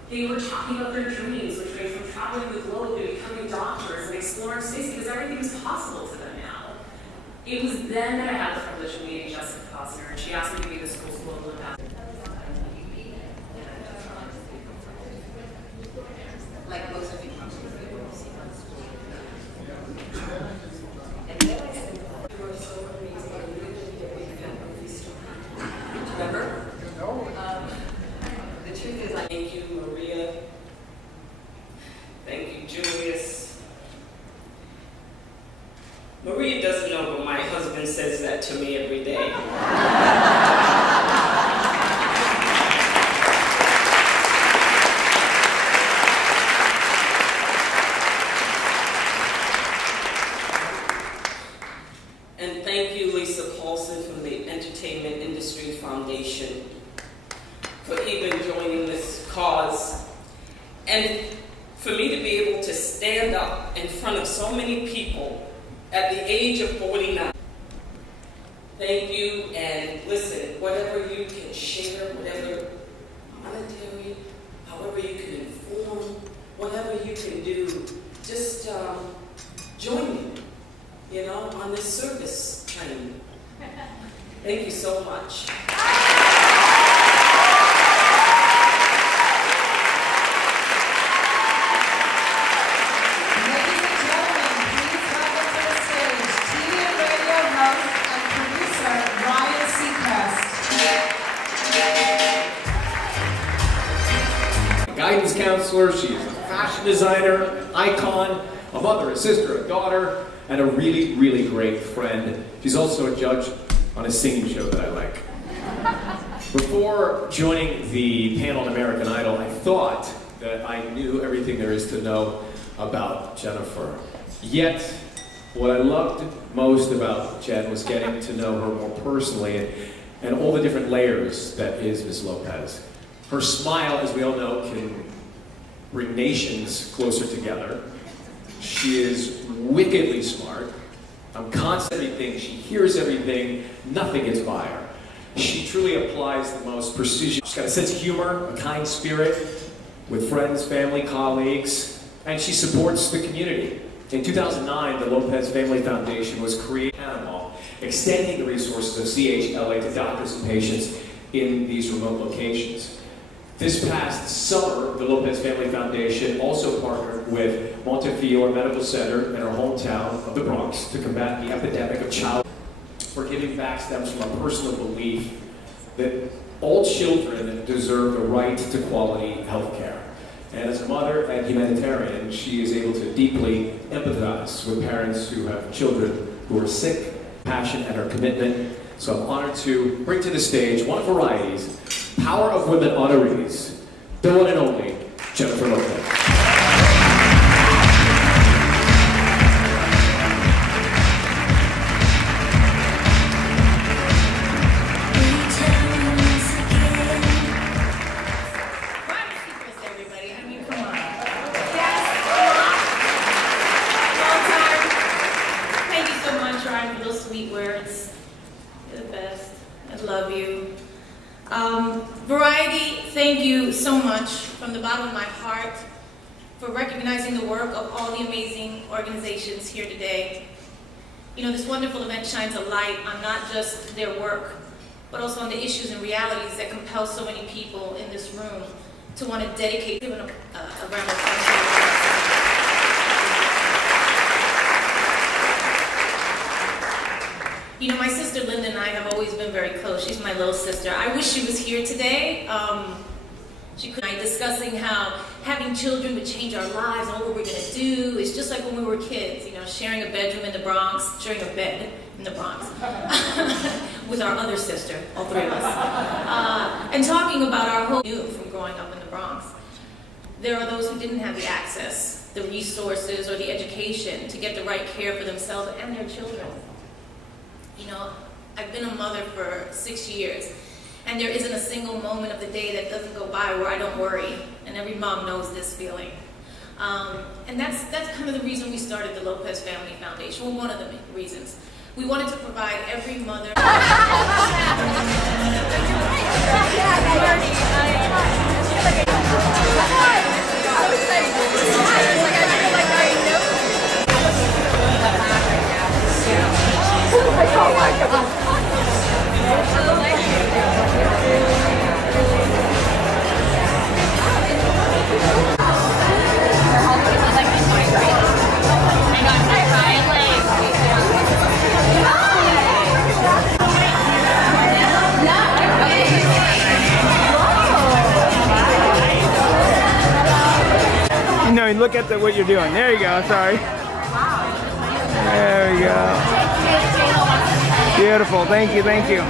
They were talking about their dreams, which range from traveling the globe to becoming doctors and exploring space because everything is possible to them now. It was then that I had the privilege of meeting Jessica Posner, and she asked me to be the school's global ambassador. Like most of you probably Remember? No. The truth is, thank you, Maria. Thank you, Julius. Maria doesn't know, but my husband says that to me every day. And thank you, Lisa Paulson from the Entertainment Industry Foundation, for even joining this cause. And for me to be able to stand up in front of so many people at the age of 49. Thank you, and listen, whatever you can share, whatever monetary, however you can inform, whatever you can do, just join me, you know, on this service train. Thank you so much. Guidance counselor, she is a fashion designer, icon, a mother, a sister, a daughter, and a really, really great friend. She's also a judge on a singing show that I like. Before joining the panel on American Idol, I thought that I knew everything there is to know about Jennifer. Yet, what I loved most about Jen was getting to know her more personally and all the different layers that is Ms. Lopez. Her smile, as we all know, can bring nations closer together. She is wickedly smart. Constantly everything, she hears everything, nothing gets by her. She truly applies the most precision. She's got a sense of humor, a kind spirit with friends, family, colleagues, and she supports the community. In 2009, the Lopez Family Foundation was created in Panama, extending the resources of CHLA to doctors and patients in these remote locations. This past summer, the Lopez Family Foundation also partnered with Montefiore Medical Center in our hometown of the Bronx to combat the epidemic of child. For giving back stems from a personal belief that all children deserve the right to quality health care. And as a mother and humanitarian, she is able to deeply empathize with parents who have children who are sick, passion, and her commitment. So I'm honored to bring to the stage one of Variety's Power of Women honorees, the one and only Jennifer Lopez. Variety, thank you so much from the bottom of my heart for recognizing the work of all the amazing organizations here today. You know, this wonderful event shines a light on not just their work, but also on the issues and realities that compel so many people in this room to want to dedicate, give a round of applause. You know, my sister Linda and I have always been very close. She's my little sister. I wish she was here today. She could discussing how having children would change our lives and what we're going to do. It's just like when we were kids, you know, sharing a bedroom in the Bronx, sharing a bed in the Bronx with our other sister, all three of us, and talking about our whole new from growing up in the Bronx. There are those who didn't have the access, the resources, or the education to get the right care for themselves and their children. You know, I've been a mother for 6 years, and there isn't a single moment of the day that doesn't go by where I don't worry, and every mom knows this feeling. And that's kind of the reason we started the Lopez Family Foundation, well, one of the reasons. We wanted to provide every mother... No, look at what you're doing. There you go, sorry. There we go. Beautiful, thank you, thank you.